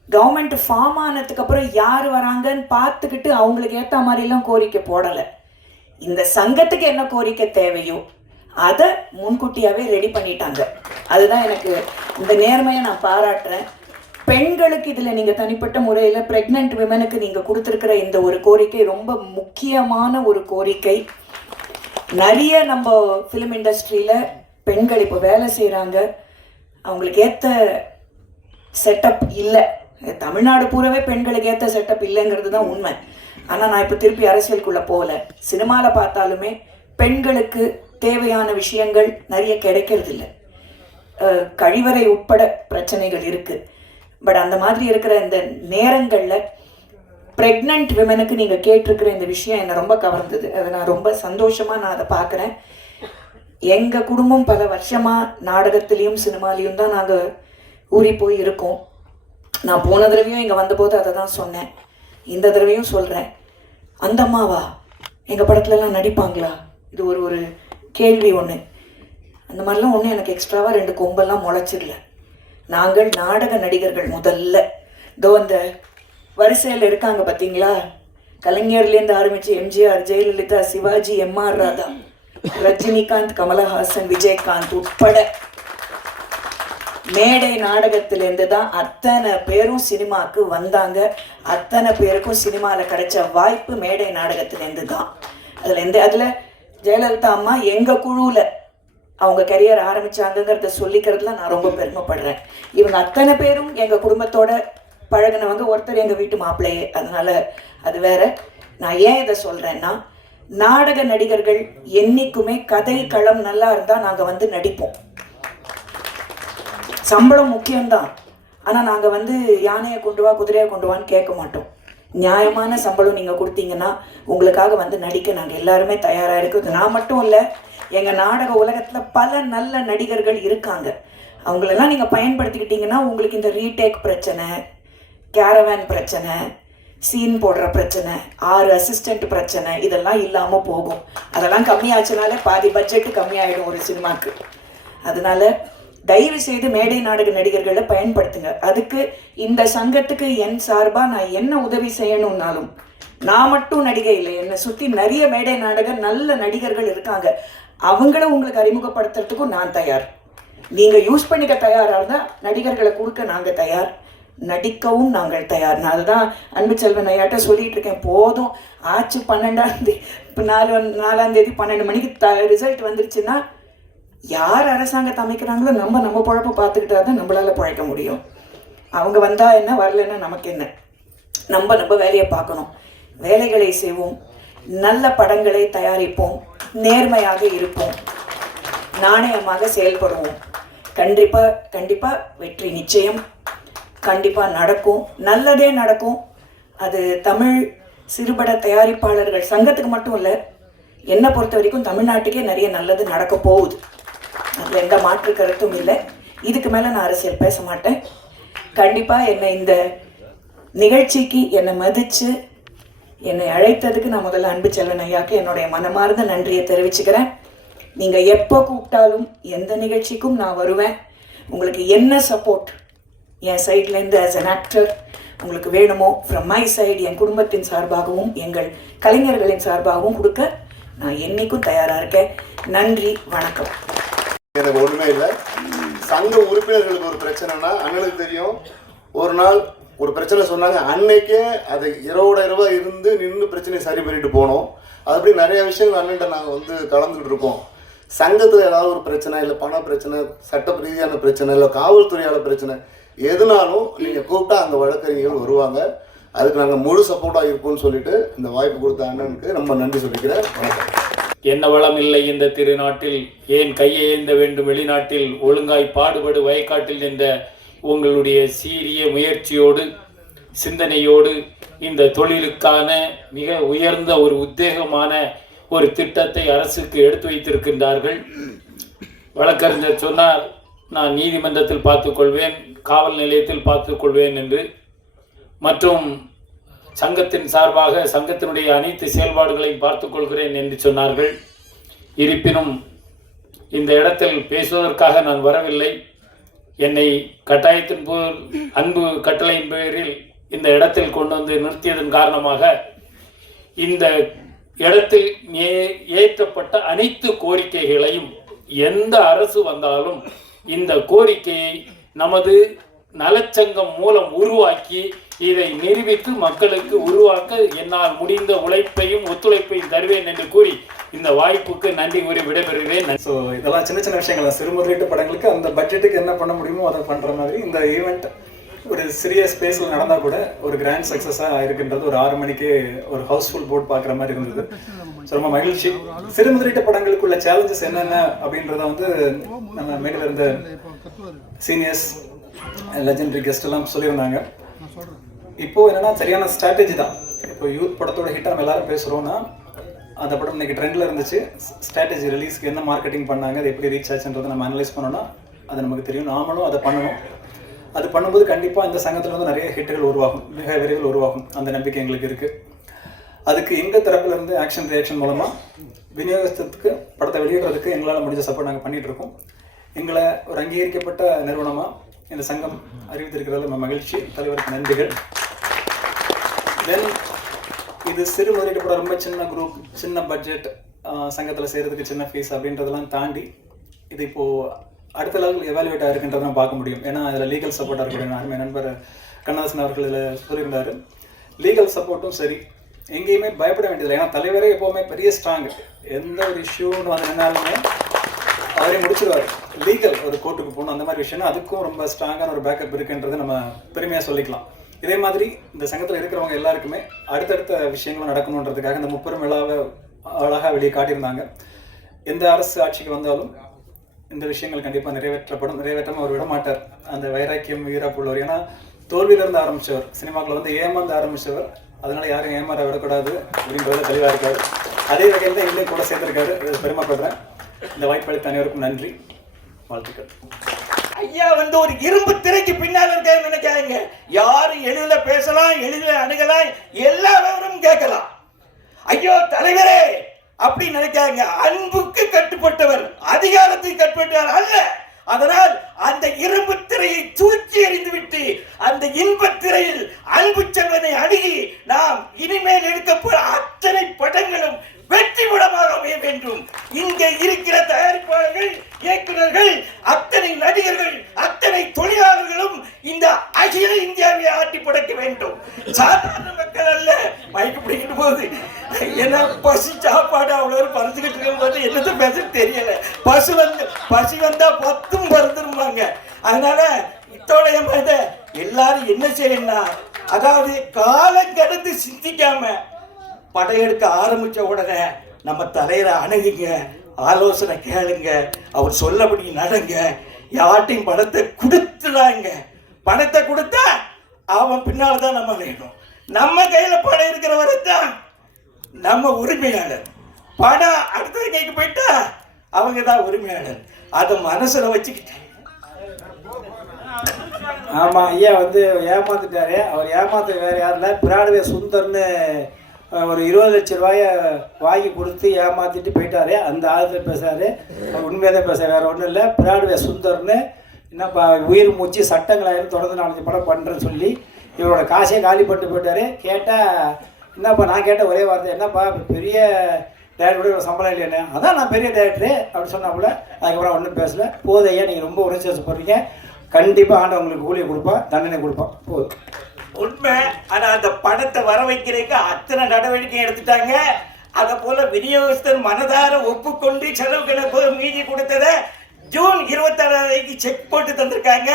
கவர்மெண்ட் ஃபார்ம் ஆனதுக்கு அப்புறம் யார் வராங்கன்னு பார்த்துக்கிட்டு அவங்களுக்கு ஏற்ற மாதிரிலாம் கோரிக்கை போடலை. இந்த சங்கத்துக்கு என்ன கோரிக்கை தேவையோ அதை முன்கூட்டியாகவே ரெடி பண்ணிட்டாங்க. அதுதான் எனக்கு இந்த நேர்மையை நான் பாராட்டுறேன். பெண்களுக்கு இதில் நீங்கள் தனிப்பட்ட முறையில் ப்ரெக்னென்ட் விமனுக்கு நீங்கள் கொடுத்துருக்கிற இந்த ஒரு கோரிக்கை ரொம்ப முக்கியமான ஒரு கோரிக்கை. நிறைய நம்ம ஃபிலிம் இண்டஸ்ட்ரியில் பெண்கள் இப்போ வேலை செய்கிறாங்க, அவங்களுக்கு ஏற்ற செட்டப் இல்லை. தமிழ்நாடு பூராவே பெண்களுக்கு ஏற்ற செட்டப் இல்லைங்கிறது தான் உண்மை. ஆனால் நான் இப்போ திருப்பி அரசியலுக்குள்ளே போகல. சினிமாவில் பார்த்தாலுமே பெண்களுக்கு தேவையான விஷயங்கள் நிறைய கிடைக்கிறது இல்லை. கழிவறை உட்பட பிரச்சனைகள் இருக்குது. பட் அந்த மாதிரி இருக்கிற இந்த நேரங்களில் ப்ரெக்னென்ட் விமனுக்கு நீங்கள் கேட்டிருக்கிற இந்த விஷயம் என்னை ரொம்ப கவர்ந்தது. அதை நான் ரொம்ப சந்தோஷமாக நான் அதை பார்க்குறேன். எங்கள் குடும்பம் பல வருஷமாக நாடகத்துலேயும் சினிமாலேயும் தான் நாங்கள் ஊறி போய் இருக்கோம். நான் போன தடவையும் இங்கே வந்தபோது அதை தான் சொன்னேன், இந்த தடவையும் சொல்கிறேன். அந்த அம்மாவா எங்கள் படத்துலலாம் நடிப்பாங்களா? இது ஒரு கேள்வி ஒன்று. அந்த மாதிரிலாம் ஒன்று எனக்கு எக்ஸ்ட்ராவாக 2 கொம்பெல்லாம் முளைச்சிடல. நாங்கள் நாடக நடிகர்கள் முதல்ல இதோ அந்த வரிசையில் இருக்காங்க பார்த்தீங்களா, கலைஞர்லேருந்து ஆரம்பித்து எம்ஜிஆர், ஜெயலலிதா, சிவாஜி, எம்ஆர் ராதா, ரஜினிகாந்த், கமலஹாசன், விஜயகாந்த் உட்பட மேடை நாடகத்திலேருந்து தான் அத்தனை பேரும் சினிமாவுக்கு வந்தாங்க. அத்தனை பேருக்கும் சினிமாவில் கிடைச்ச வாய்ப்பு மேடை நாடகத்திலேருந்து தான். அதில் ஜெயலலிதா அம்மா எங்கள் குழுவில் அவங்க கரியர் ஆரம்பித்தாங்கங்கிறத சொல்லிக்கிறதுல நான் ரொம்ப பெருமைப்படுறேன். இவங்க அத்தனை பேரும் எங்கள் குடும்பத்தோட பழகினவங்க. ஒருத்தர் எங்கள் வீட்டு மாப்பிள்ளையே, அதனால் அது வேற. நான் ஏன் இதை சொல்கிறேன்னா, நாடக நடிகர்கள் என்றைக்குமே கதை களம் நல்லா இருந்தால் நாங்கள் வந்து நடிப்போம். சம்பளம் முக்கியம்தான், ஆனால் நாங்கள் வந்து யானையை கொண்டு வா குதிரையை கொண்டு வான்னு கேட்க மாட்டோம். நியாயமான சம்பளம் நீங்கள் கொடுத்தீங்கன்னா உங்களுக்காக வந்து நடிக்க நாங்கள் எல்லாருமே தயாராக இருக்குது. நான் மட்டும் இல்லை, எங்கள் நாடக உலகத்தில் பல நல்ல நடிகர்கள் இருக்காங்க. அவங்களெல்லாம் நீங்கள் பயன்படுத்திக்கிட்டீங்கன்னா உங்களுக்கு இந்த ரீடேக் பிரச்சனை, கேரவேன் பிரச்சனை, சீன் போடுற பிரச்சனை, 6 அசிஸ்டண்ட் பிரச்சனை இதெல்லாம் இல்லாமல் போகும். அதெல்லாம் கம்மியாச்சுனாலே பாதி பட்ஜெட்டு கம்மியாயிடும் ஒரு சினிமாவுக்கு. அதனால தயவு செய்து மேடை நாடக நடிகர்களை பயன்படுத்துங்க. அதுக்கு இந்த சங்கத்துக்கு என் சார்பாக நான் என்ன உதவி செய்யணும்னாலும், நான் மட்டும் நடிகை இல்லை, என்னை சுற்றி நிறைய மேடை நாடக நல்ல நடிகர்கள் இருக்காங்க, அவங்கள உங்களுக்கு அறிமுகப்படுத்துறதுக்கும் நான் தயார். நீங்கள் யூஸ் பண்ணிக்க தயாராக இருந்தால் நடிகர்களை கொடுக்க நாங்கள் தயார், நடிக்கவும் நாங்கள் தயார். நான் அதுதான் அன்பு செல்வன் ஐயாட்ட சொல்லிகிட்டு இருக்கேன். போதும் ஆச்சு 12ஆம் தேதி, இப்போ 4ஆம் தேதி 12 மணிக்கு ரிசல்ட் வந்துருச்சுன்னா யார் அரசாங்கத்தை அமைக்கிறாங்களோ நம்ம பொழப்பை பார்த்துக்கிட்டா தான் நம்மளால் பிழைக்க முடியும். அவங்க வந்தால் என்ன, வரலன்னா நமக்கு என்ன. நம்ம வேலையை பார்க்கணும், வேலைகளை செய்வோம், நல்ல படங்களை தயாரிப்போம், நேர்மையாக இருப்போம், நாணயமாக செயல்படுவோம். கண்டிப்பாக வெற்றி நிச்சயம், கண்டிப்பாக நடக்கும், நல்லதே நடக்கும். அது தமிழ் சிறுபட தயாரிப்பாளர்கள் சங்கத்துக்கு மட்டும் இல்லை, என்னை பொறுத்த வரைக்கும் தமிழ்நாட்டுக்கே நிறைய நல்லது நடக்க போகுது. அதில் எந்த மாற்று கருத்தும் இல்லை. இதுக்கு மேலே நான் அரசியல் பேச மாட்டேன். கண்டிப்பாக என்னை இந்த நிகழ்ச்சிக்கு என்னை மதித்து என்னை அழைத்ததுக்கு நான் முதல்ல அன்பு செல்வன் ஐயாக்கு என்னுடைய மனமார்ந்த நன்றியை தெரிவிச்சுக்கிறேன். நீங்கள் எப்போ கூப்பிட்டாலும் எந்த நிகழ்ச்சிக்கும் நான் வருவேன். உங்களுக்கு என்ன சப்போர்ட் என் சைட்லேருந்து ஆஸ் அன் ஆக்டர் உங்களுக்கு வேணுமோ, ஃப்ரம் மை சைடு என் குடும்பத்தின் சார்பாகவும் எங்கள் கலைஞர்களின் சார்பாகவும் கொடுக்க நான் என்றைக்கும் தயாராக இருக்கேன். நன்றி, வணக்கம். எனக்கு ஒன்றுமே இல்லை. சங்க உறுப்பினர்களுக்கு ஒரு பிரச்சனைனா அண்ணனுக்கு தெரியும். ஒரு நாள் ஒரு பிரச்சனை சொன்னாங்க, அன்னைக்கே அது இரவோட இருந்து நின்று பிரச்சனையை சரி பண்ணிட்டு போனோம். அதுபடி நிறைய விஷயங்கள் அண்ணன்ட்ட நாங்கள் வந்து கலந்துக்கிட்டு இருக்கோம். சங்கத்தில் ஏதாவது ஒரு பிரச்சனை, இல்லை பண பிரச்சனை, சட்ட ரீதியான பிரச்சனை, இல்லை காவல்துறையால் பிரச்சனை, எதுனாலும் நீங்கள் கூப்பிட்டா அந்த வழக்கறிஞர்கள் வருவாங்க. அதுக்கு நாங்கள் முழு சப்போர்ட்டாக இருப்போம்னு சொல்லிட்டு இந்த வாய்ப்பு கொடுத்த அண்ணனுக்கு ரொம்ப நன்றி சொல்லிக்கிறேன். வணக்கம். என்ன வளம் இல்லை இந்த திருநாட்டில், ஏன் கையை ஏந்த வேண்டும் வெளிநாட்டில், ஒழுங்காய் பாடுபடு வயக்காட்டில் என்ற உங்களுடைய சீரிய முயற்சியோடு சிந்தனையோடு இந்த தொழிலுக்கான மிக உயர்ந்த ஒரு உத்வேகமான ஒரு திட்டத்தை அரசுக்கு எடுத்து வைத்திருக்கின்றார்கள். வழக்கறிஞர் சொன்னார், நான் நீதிமன்றத்தில் பார்த்துக்கொள்வேன், காவல் நிலையத்தில் பார்த்துக்கொள்வேன் என்று. மற்றும் சங்கத்தின் சார்பாக சங்கத்தினுடைய அனைத்து செயல்பாடுகளையும் பார்த்துக்கொள்கிறேன் என்று சொன்னார்கள். இருப்பினும் இந்த இடத்தில் பேசுவதற்காக நான் வரவில்லை. என்னை கட்டாயத்தின் அன்பு கட்டளையின் பேரில் இந்த இடத்தில் கொண்டு வந்து நிறுத்தியதன் காரணமாக இந்த இடத்தில் ஏற்றப்பட்ட அனைத்து கோரிக்கைகளையும் எந்த அரசு வந்தாலும் இந்த கோரிக்கையை நமது நலச்சங்கம் மூலம் உருவாக்கி இதை நிரூபித்து மக்களுக்கு உருவாக்க என்னால் முடிந்த உழைப்பையும் ஒத்துழைப்பையும் தருவேன் என்று கூறி இந்த வாய்ப்புக்கு நன்றி கூறி விடைபெறுகிறேன். ஸோ இதெல்லாம் சின்ன சின்ன விஷயங்கள், சிறு முதலீட்டு படங்களுக்கு அந்த பட்ஜெட்டுக்கு என்ன பண்ண முடியுமோ அதை பண்ணுற மாதிரி இந்த ஈவெண்ட் ஒரு சிறிய ஸ்பேஸில் நடந்தால் கூட ஒரு கிராண்ட் சக்ஸஸாக இருக்கின்றது. ஒரு 6 மணிக்கு ஒரு ஹவுஸ்ஃபுல் போர்ட் பார்க்குற மாதிரி இருந்தது. ஸோ ரொம்ப மகிழ்ச்சி. சிறு முதலீட்டு படங்களுக்குள்ள சேலஞ்சஸ் என்னென்ன அப்படின்றத வந்து நம்ம மேடையில் இருந்த சீனியர்ஸ் லெஜெண்டரி கெஸ்ட் எல்லாம் சொல்லியிருந்தாங்க. இப்போ என்னன்னா சரியான ஸ்ட்ராட்டஜி தான். இப்போ யூத் படத்தோட ஹிட்டாக நம்ம எல்லாரும் பேசுகிறோன்னா அந்த படம் இன்னைக்கு ட்ரெண்டில் இருந்துச்சு. ஸ்ட்ராட்டஜி ரிலீஸ்க்கு என்ன மார்க்கெட்டிங் பண்ணாங்க, அது எப்படி ரீச் ஆச்சுன்றதை நம்ம அனலைஸ் பண்ணோன்னா அது நமக்கு தெரியும். நாமளும் அதை பண்ணணும். அது பண்ணும்போது கண்டிப்பாக இந்த சங்கத்தில் வந்து நிறைய ஹிட்டுகள் உருவாகும், மிக விரைவில் உருவாகும். அந்த நம்பிக்கை எங்களுக்கு இருக்குது. அதுக்கு எங்கள் தரப்புலேருந்து ஆக்ஷன் ரியாக்ஷன் மூலமாக விநியோகத்துக்கு படத்தை வெளியிடுறதுக்கு எங்களால் முடிஞ்ச சப்போர்ட் நாங்கள் பண்ணிகிட்ருக்கோம். எங்களை ஒரு அங்கீகரிக்கப்பட்ட நிறுவனமாக இந்த சங்கம் அறிவித்திருக்கிறது நம்ம மகிழ்ச்சி. தலைவருக்கு நன்றிகள். தென் இது சிறு முதலீட்டு படம், ரொம்ப சின்ன குரூப், சின்ன பட்ஜெட், சங்கத்தில் செய்கிறதுக்கு சின்ன ஃபீஸ் அப்படின்றதெல்லாம் தாண்டி இது இப்போது அடுத்த லெவல் எவாலுவேட் ஆகிருக்குன்றதை நம்ம பார்க்க முடியும். ஏன்னா அதில் லீகல் சப்போர்ட்டாக இருக்கக்கூடிய அருமை நண்பர் கண்ணதாசன் அவர்கள் இதில் சொல்லியிருந்தார். லீகல் சப்போர்ட்டும் சரி, எங்கேயுமே பயப்பட வேண்டியதில்லை. ஏன்னா தலைவரே எப்போவுமே பெரிய ஸ்ட்ராங்கு. எந்த ஒரு இஷ்யூன்னு வந்து நின்னாலுமே அவரே முடிச்சிருவார். லீகல் ஒரு கோர்ட்டுக்கு போகணும் அந்த மாதிரி விஷயம்னா அதுக்கும் ரொம்ப ஸ்ட்ராங்கான ஒரு பேக்கப் இருக்குன்றது நம்ம பெருமையாக சொல்லிக்கலாம். இதே மாதிரி இந்த சங்கத்தில் இருக்கிறவங்க எல்லாருக்குமே அடுத்தடுத்த விஷயங்களும் நடக்கணுன்றதுக்காக இந்த 30 விழாவை அழகாக வெளியே காட்டியிருந்தாங்க. எந்த அரசு ஆட்சிக்கு வந்தாலும் இந்த விஷயங்கள் கண்டிப்பாக நிறைவேற்றப்படும். நிறைவேற்றாமல் அவர் விட மாட்டார். அந்த வைராக்கியம் வீராப்பு உள்ளவர். ஏன்னா தோல்வியிலிருந்து ஆரம்பித்தவர், சினிமாக்களை வந்து ஏமாந்து ஆரம்பித்தவர். அதனால யாரும் ஏமாற விடக்கூடாது அப்படின்றத தெளிவாக இருக்காரு. அதே வகையில் தான் எங்களையும் கூட சேர்ந்திருக்காரு. பெருமைப்படுறேன். இந்த வாய்ப்பு அளித்த அனைவருக்கும் நன்றி, வாழ்த்துக்கள். ஐயா வந்து ஒரு இரும்பு திரைக்கு பின்னால் இருக்க நினைக்காதீங்க. யாரும் எளிதில் பேசலாம், எளிதில் அணுகலாம், எல்லா விவரமும் கேட்கலாம். ஐயோ தலைவரே அப்படி நினைக்காங்க. அன்புக்கு கட்டுப்பட்டவர், அதிகாரத்துக்கு கட்டுப்பட்டவர் அல்ல. அதனால் அந்த இரும்பு திரையை தூக்கி எறிந்துவிட்டு அந்த இன்பத் திரையில் அன்பு செல்வனை அணுகி நாம் இனிமேல் எடுக்கப்போற அத்தனை படங்களும் வெற்றி படமாக அமைய வேண்டும். இங்கே இருக்கிற தயாரிப்பாளர்கள், இயக்குநர்கள், அத்தனை நடிகர்கள், அத்தனை தொழிலாளர்களும் இந்த அகில இந்தியாவை ஆட்டி படைக்க வேண்டும். சாதாரண மக்கள் அல்ல. மயக்க பிடிக்கிட்டு போகுது. ஏன்னா பசு சாப்பாடு அவ்வளோ பறந்துக்கிட்டு இருக்கும்போது என்னது பேச தெரியல. பசி வந்தா 10 பறந்துருவாங்க. அதனால இத்தோடைய எல்லாரும் என்ன செய்யணும்னா, அதாவது காலம் கடந்து சிந்திக்காம படையெடுக்க ஆரம்பிச்ச உடனே நம்ம தலைவரை அணுகுங்க, ஆலோசனை கேளுங்க, அவர் சொல்லபடி நடங்க. யார்ட்டையும் பணத்தை கொடுத்துடாங்க. பணத்தை கொடுத்தா அவன் பின்னால தான் நம்ம வேணும். நம்ம கையில பணம் இருக்கிற வரைத்தான் நம்ம உரிமையாளர். பணம் அடுத்த கைக்கு போயிட்டா அவங்க தான் உரிமையாளர். அதை மனசுல வச்சுக்கிட்டு. ஆமாம், ஐயா வந்து ஏமாந்துட்டாரு. அவர் ஏமாத்த வேறு யாரும் இல்லை, பிராட்வே சுந்தர்னு ஒரு 20 லட்ச ரூபாயை வாங்கி கொடுத்து ஏமாற்றிட்டு போயிட்டாரு. அந்த ஆளுநர் பேசுகிறாரு. உண்மையாக தான் பேச, வேறு ஒன்றும் இல்லை. பிராட்வே சுந்தர்னு என்னப்பா உயிர் மூச்சு சட்டங்களாயிரம் தொடர்ந்து 4 படம் பண்ணுறேன்னு சொல்லி இவரோட காசையே காலி பண்ணிட்டு போயிட்டாரு. கேட்டால் என்னப்பா, நான் கேட்ட ஒரே வார்த்தை, என்னப்பா பெரிய டேரக்டரோட சம்பளம் இல்லைன்னு. அதான் நான் பெரிய டேரக்டரு அப்படி சொன்னாப்புல. அதுக்கப்புறம் ஒன்றும் பேசலை. போதையா நீங்கள் ரொம்ப உணர்ச்சி வசப்படுறீங்க. கண்டிப்பாக ஆண்டவன் உங்களுக்கு கூலியை கொடுப்பான், தண்டனை கொடுப்பான். போதும் உண்மை. ஆனா அந்த பணத்தை வர வைக்கிறதுக்கு அத்தனை நடவடிக்கை எடுத்துட்டாங்க. அதை போல விநியோகஸ்தர் மனதார ஒப்புக்கொண்டு செலவு கணக்கு மீதி கொடுத்ததை ஜூன் 26 செக் போட்டு தந்திருக்காங்க.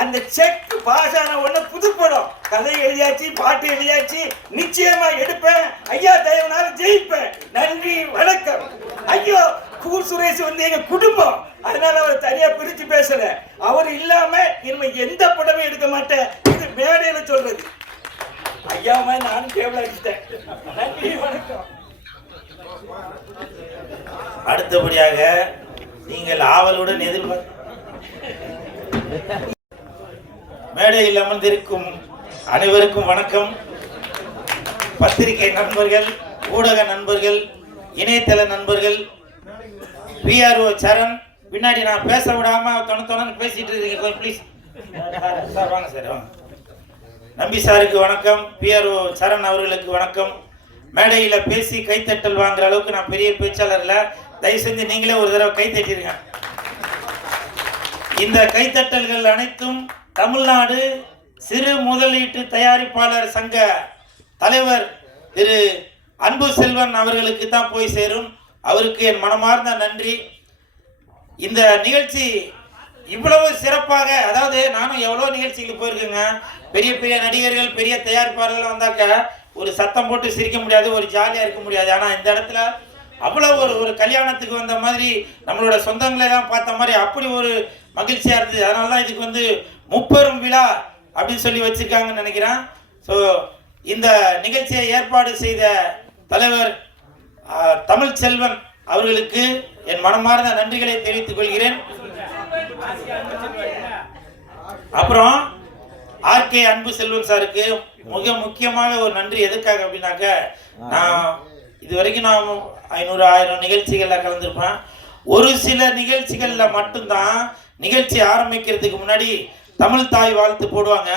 அந்த செக் பாஸ் ஆன உடனே புது படம் கதை எழுதியாச்சு, பாட்டு எழுதியாச்சு. நிச்சயமா எடுப்பேன் ஐயா, தயவுனால ஜெயிப்பேன். நன்றி, வணக்கம். ஐயோ, கூல் சுரேஷ் வந்து எங்க குடும்பம், அதனால அவர் தனியா பிரிச்சு பேசல. அவர் இல்லாம இனிமே எந்த படமும் எடுக்க மாட்டேன். இது மேடையில சொல்றது. ஐயாமா நானும் டேபிள் அடிச்சிட்டேன். நன்றி, வணக்கம். அடுத்தபடியாக நீங்கள் ஆவலுடன் மேடையில் அமர்ந்திருக்கும் அனைவருக்கும் வணக்கம். பத்திரிகை நண்பர்கள், ஊடக நண்பர்கள், இணையதள நண்பர்கள், PRO சரண், பின்னாடி நான் பேச விடாம தொண பேசிட்டு இருக்கீங்க, ப்ளீஸ் சார் வாங்க சார் வாங்க. நம்பி சாருக்கு வணக்கம், PRO சரண் அவர்களுக்கு வணக்கம். மேடையில் பேசி கைத்தட்டல் வாங்குற அளவுக்கு நான் பெரிய பேச்சாளர் இல்லை. தயவு செஞ்சு நீங்களே ஒரு தடவை கைத்தட்டிருங்க. இந்த கைத்தட்டல்கள் அனைத்தும் தமிழ்நாடு சிறு முதலீட்டு தயாரிப்பாளர் சங்க தலைவர் திரு அன்பு செல்வன் அவர்களுக்கு தான் போய் சேரும். அவருக்கு என் மனமார்ந்த நன்றி. இந்த நிகழ்ச்சி இவ்வளவு சிறப்பாக, அதாவது நானும் எவ்வளோ நிகழ்ச்சிகளுக்கு போயிருக்கேங்க. பெரிய பெரிய நடிகர்கள், பெரிய தயாரிப்பாளர்கள் வந்தாக்க ஒரு சத்தம் போட்டு சிரிக்க முடியாது, ஒரு ஜாலியாக இருக்க முடியாது. ஆனால் இந்த இடத்துல அவ்வளோ ஒரு கல்யாணத்துக்கு வந்த மாதிரி, நம்மளோட சொந்தங்களை தான் பார்த்த மாதிரி அப்படி ஒரு மகிழ்ச்சியாக இருந்தது. அதனால தான் இதுக்கு வந்து முப்பெரும் விழா அப்படின்னு சொல்லி வச்சுருக்காங்கன்னு நினைக்கிறேன். ஸோ இந்த நிகழ்ச்சியை ஏற்பாடு செய்த தலைவர் தமிழ் செல்வன் அவர்களுக்கு என் மனமார்ந்த நன்றிகளை தெரிவித்துக் கொள்கிறேன். அப்புறம் RK அன்பு செல்வன் சாருக்கு மிக முக்கியமாக ஒரு நன்றி. எதுக்காக அப்படின்னாக்க, நான் இது வரைக்கும் நான் 500-1000 நிகழ்ச்சிகளில் கலந்துருப்பேன். ஒரு சில நிகழ்ச்சிகளில் மட்டும்தான் நிகழ்ச்சி ஆரம்பிக்கிறதுக்கு முன்னாடி தமிழ் தாய் வாழ்த்து போடுவாங்க.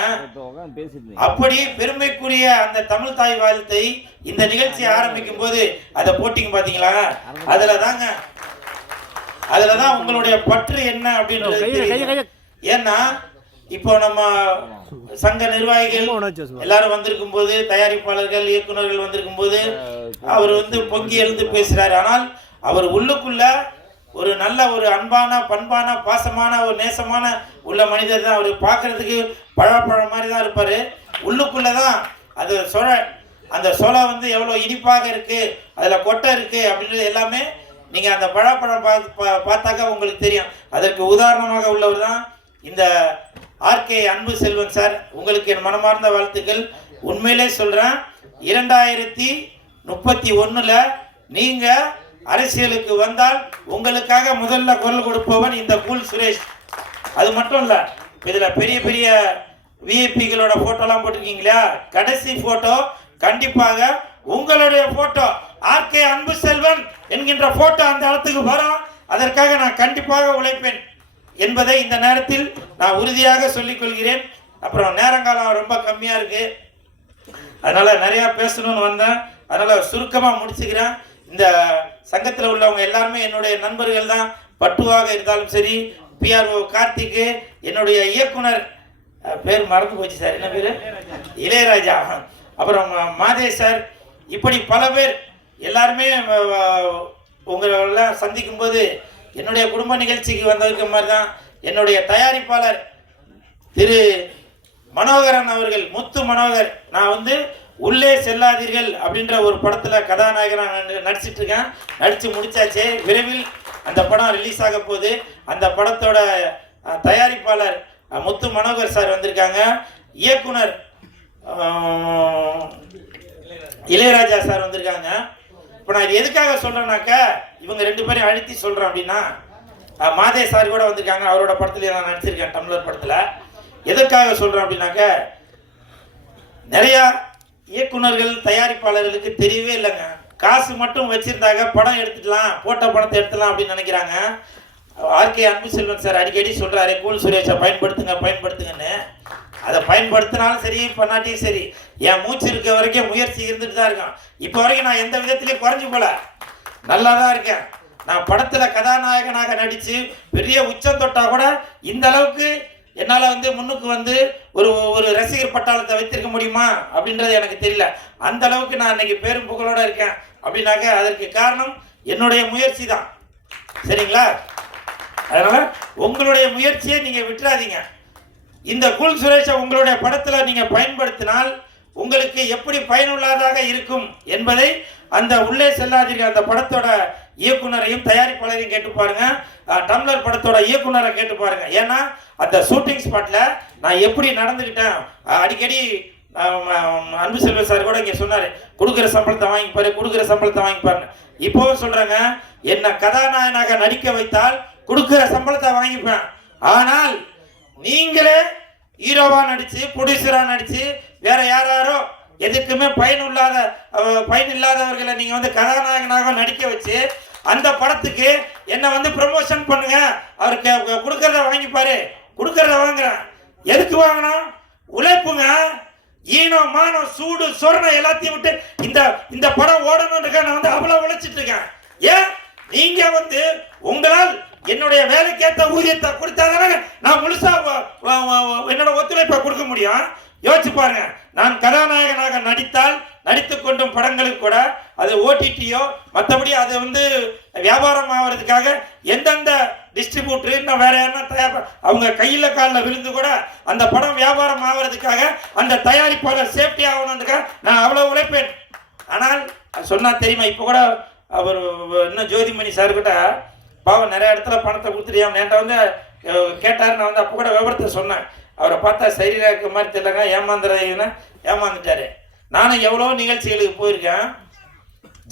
அப்படி பெருமைக்குரிய அந்த தமிழ் தாய் வாழ்த்தை இந்த நிகழ்ச்சி ஆரம்பிக்கும் போது அதை போட்டிங்க பார்த்தீங்களா, அதில் தான் உங்களுடைய பற்று என்ன அப்படின்றது. ஏன்னா இப்போ நம்ம சங்க நிர்வாகிகள் எல்லாரும் வந்திருக்கும் போது, தயாரிப்பாளர்கள், இயக்குநர்கள் வந்திருக்கும் போது அவர் வந்து பொங்கி எழுந்து பேசுறாரு. ஆனால் அவர் உள்ளுக்குள்ள ஒரு நல்ல ஒரு அன்பான, பண்பான, பாசமான, ஒரு நேசமான உள்ள மனிதர் தான். அவர் பார்க்கறதுக்கு பழப்பழம் மாதிரி தான் இருப்பார். உள்ளுக்குள்ளதான் அது அந்த சொலை வந்து எவ்வளோ இனிப்பாக இருக்கு, அதில் கொட்டை இருக்கு அப்படின்றது எல்லாமே நீங்கள் அந்த பழப்பழம் பார்த்தாக்கா உங்களுக்கு தெரியும். அதற்கு உதாரணமாக உள்ளவர் தான் இந்த RK அன்பு செல்வன் சார். உங்களுக்கு என் மனமார்ந்த வாழ்த்துக்கள். உண்மையிலே சொல்கிறேன், 2031 நீங்கள் அரசியலுக்கு வந்தால் உங்களுக்காக முதல்ல குரல் கொடுப்பவன் இந்த கூல் சுரேஷ். அது மட்டும் இல்லை, இதில் பெரிய பெரிய விஐபிகளோட ஃபோட்டோலாம் போட்டிருக்கீங்களா, கடைசி ஃபோட்டோ கண்டிப்பாக உங்களுடைய ஃபோட்டோ RK அன்பு செல்வன் என்கின்ற ஃபோட்டோ அந்த இடத்துக்கு வரும். அதற்காக நான் கண்டிப்பாக உழைப்பேன் என்பதை இந்த நேரத்தில் நான் உறுதியாக சொல்லிக் கொள்கிறேன். அப்புறம் நேரங்காலம் ரொம்ப கம்மியாக இருக்குது, அதனால் நிறையா பேசணும்னு வந்தேன். அதனால் சுருக்கமாக முடிச்சுக்கிறேன். இந்த சங்கத்தில் உள்ளவங்க எல்லாருமே என்னுடைய நண்பர்கள் தான். பட்டுவாக இருந்தாலும் சரி, PRO கார்த்திக்கு, என்னுடைய இயக்குனர் பேர் மறந்து போச்சு சார், என்ன பேர், இளையராஜா, அப்புறம் மாதே சார், இப்படி பல பேர் எல்லாருமே உங்களெல்லாம் சந்திக்கும் போது என்னுடைய குடும்ப நிகழ்ச்சிக்கு வந்ததுக்கு மாதிரி தான் என்னுடைய தயாரிப்பாளர் திரு மனோகரன் அவர்கள், முத்து மனோகர். நான் வந்து உள்ளே செல்லாதீர்கள் அப்படின்ற ஒரு படத்தில் கதாநாயகனாக நடிச்சிட்டு இருக்கேன். நடித்து முடிச்சாச்சு. விரைவில் அந்த படம் ரிலீஸ் ஆக போகுது. அந்த படத்தோட தயாரிப்பாளர் முத்து மனோகர் சார் வந்திருக்காங்க. இயக்குனர் இளையராஜா சார் வந்திருக்காங்க. இப்போ நான் இது எதுக்காக சொல்கிறேன்னாக்கா, இவங்க 2 பேரையும் அழுத்தி சொல்கிறேன் அப்படின்னா, மாதே சார் கூட வந்திருக்காங்க. அவரோட படத்தில் நான் நடிச்சிருக்கேன், டம்ளர் படத்தில். எதற்காக சொல்கிறேன் அப்படின்னாக்க, நிறையா இயக்குநர்கள், தயாரிப்பாளர்களுக்கு தெரியவே இல்லைங்க. காசு மட்டும் வச்சுருந்தாங்க, படம் எடுத்துக்கலாம், போட்ட படத்தை எடுத்துலாம் அப்படின்னு நினைக்கிறாங்க. RK அன்பு செல்வன் சார் அடிக்கடி சொல்கிறாரு, கூல் சுரேஷை பயன்படுத்துங்கன்னு. அதை பயன்படுத்தினாலும் சரி, பண்ணாட்டியும் சரி, என் மூச்சு இருக்க வரைக்கும் முயற்சி இருந்துட்டு தான் இருக்கான். இப்போ வரைக்கும் நான் எந்த விதத்துலேயும் குறைஞ்சி போல, நல்லா தான் இருக்கேன். நான் படத்தில் கதாநாயகனாக நடித்து பெரிய உச்சம் தொட்டால் கூட இந்த அளவுக்கு என்னால் வந்து முன்னுக்கு வந்து ஒரு ரசிகர் பட்டாளத்தை வைத்திருக்க முடியுமா அப்படின்றது எனக்கு தெரியல. அந்த அளவுக்கு நான் இன்னைக்கு பேரும் புகழோடு இருக்கேன் அப்படின்னாக்க அதற்கு காரணம் என்னுடைய முயற்சி தான். சரிங்களா? அதனால உங்களுடைய முயற்சியை நீங்க விட்டுறாதீங்க. இந்த கூல் சுரேஷை உங்களுடைய படத்துல நீங்க பயன்படுத்தினால் உங்களுக்கு எப்படி பயனுள்ளதாக இருக்கும் என்பதை அந்த உள்ளே செல்லாதீர்கள் அந்த படத்தோட இயக்குனரையும் தயாரிப்பாளரையும் கேட்டு பாருங்க. டம்ளர் படத்தோட இயக்குனரை கேட்டு பாருங்க. ஏன்னா அந்த ஷூட்டிங் ஸ்பாட்ல நான் எப்படி நடந்துக்கிட்டேன் அடிக்கடி அன்பு செல்வ சார் கூட இங்கே சொன்னார், கொடுக்குற சம்பளத்தை வாங்கிப்பாரு, கொடுக்குற சம்பளத்தை வாங்கிப்பாருன்னு. இப்போவும் சொல்கிறேங்க, என்னை கதாநாயகனாக நடிக்க வைத்தால் கொடுக்குற சம்பளத்தை வாங்கிப்பேன். ஆனால் நீங்களே ஹீரோவாக நடித்து ப்ரொடியூசராக நடித்து வேற யாரோ எதுக்குமே பயன் இல்லாதவர்களை நீங்கள் வந்து கதாநாயகனாக நடிக்க வச்சு அந்த படத்துக்கு என்னை வந்து ப்ரமோஷன் பண்ணுங்க, அவருக்கு கொடுக்கறத வாங்கிப்பாரு, கொடுக்கறத வாங்குறேன். எதுக்கு வாங்கணும்? உழைப்புங்க. ஈனம் மானம் சூடு சொரணம் எல்லாத்தையும் விட்டு இந்த படம் ஓடணும்னு நான் வந்து அவ்வளவு உழைச்சிட்டு இருக்கேன். ஏன் நீங்க வந்து உங்களால் என்னுடைய வேலைக்கேற்ற ஊதியத்தை கொடுத்தாதானே நான் முழுசா என்னோட ஒத்துழைப்பை கொடுக்க முடியும். யோசிச்சு பாருங்க, நான் கதாநாயகனாக நடித்துக் கொண்டும் படங்களுக்கு கூட அது ஓடிடியோ மற்றபடி அது வந்து வியாபாரம் ஆகிறதுக்காக எந்தெந்த டிஸ்ட்ரிபியூட்டர் இன்னும் வேற யாருன்னா தயார் அவங்க கையில் காலில் விழுந்து கூட அந்த படம் வியாபாரம் ஆகிறதுக்காக அந்த தயாரிப்பாளர் சேஃப்டி ஆகணுன்றதுக்காக நான் அவ்வளோ உழைப்பேன். ஆனால் சொன்னா தெரியுமா, இப்போ கூட அவர் இன்னும் ஜோதிமணி சார்கிட்ட பாவம் நிறைய இடத்துல பணத்தை கொடுத்துட்டு என்கிட்ட வந்து கேட்டார். நான் வந்து அப்போ கூட விவரத்தை சொன்னேன். அவரை பார்த்தா சரியாக இருக்க மாதிரி தெரியலங்க, ஏமாந்துட்டாரு. நானும் எவ்வளோ நிகழ்ச்சிகளுக்கு போயிருக்கேன்,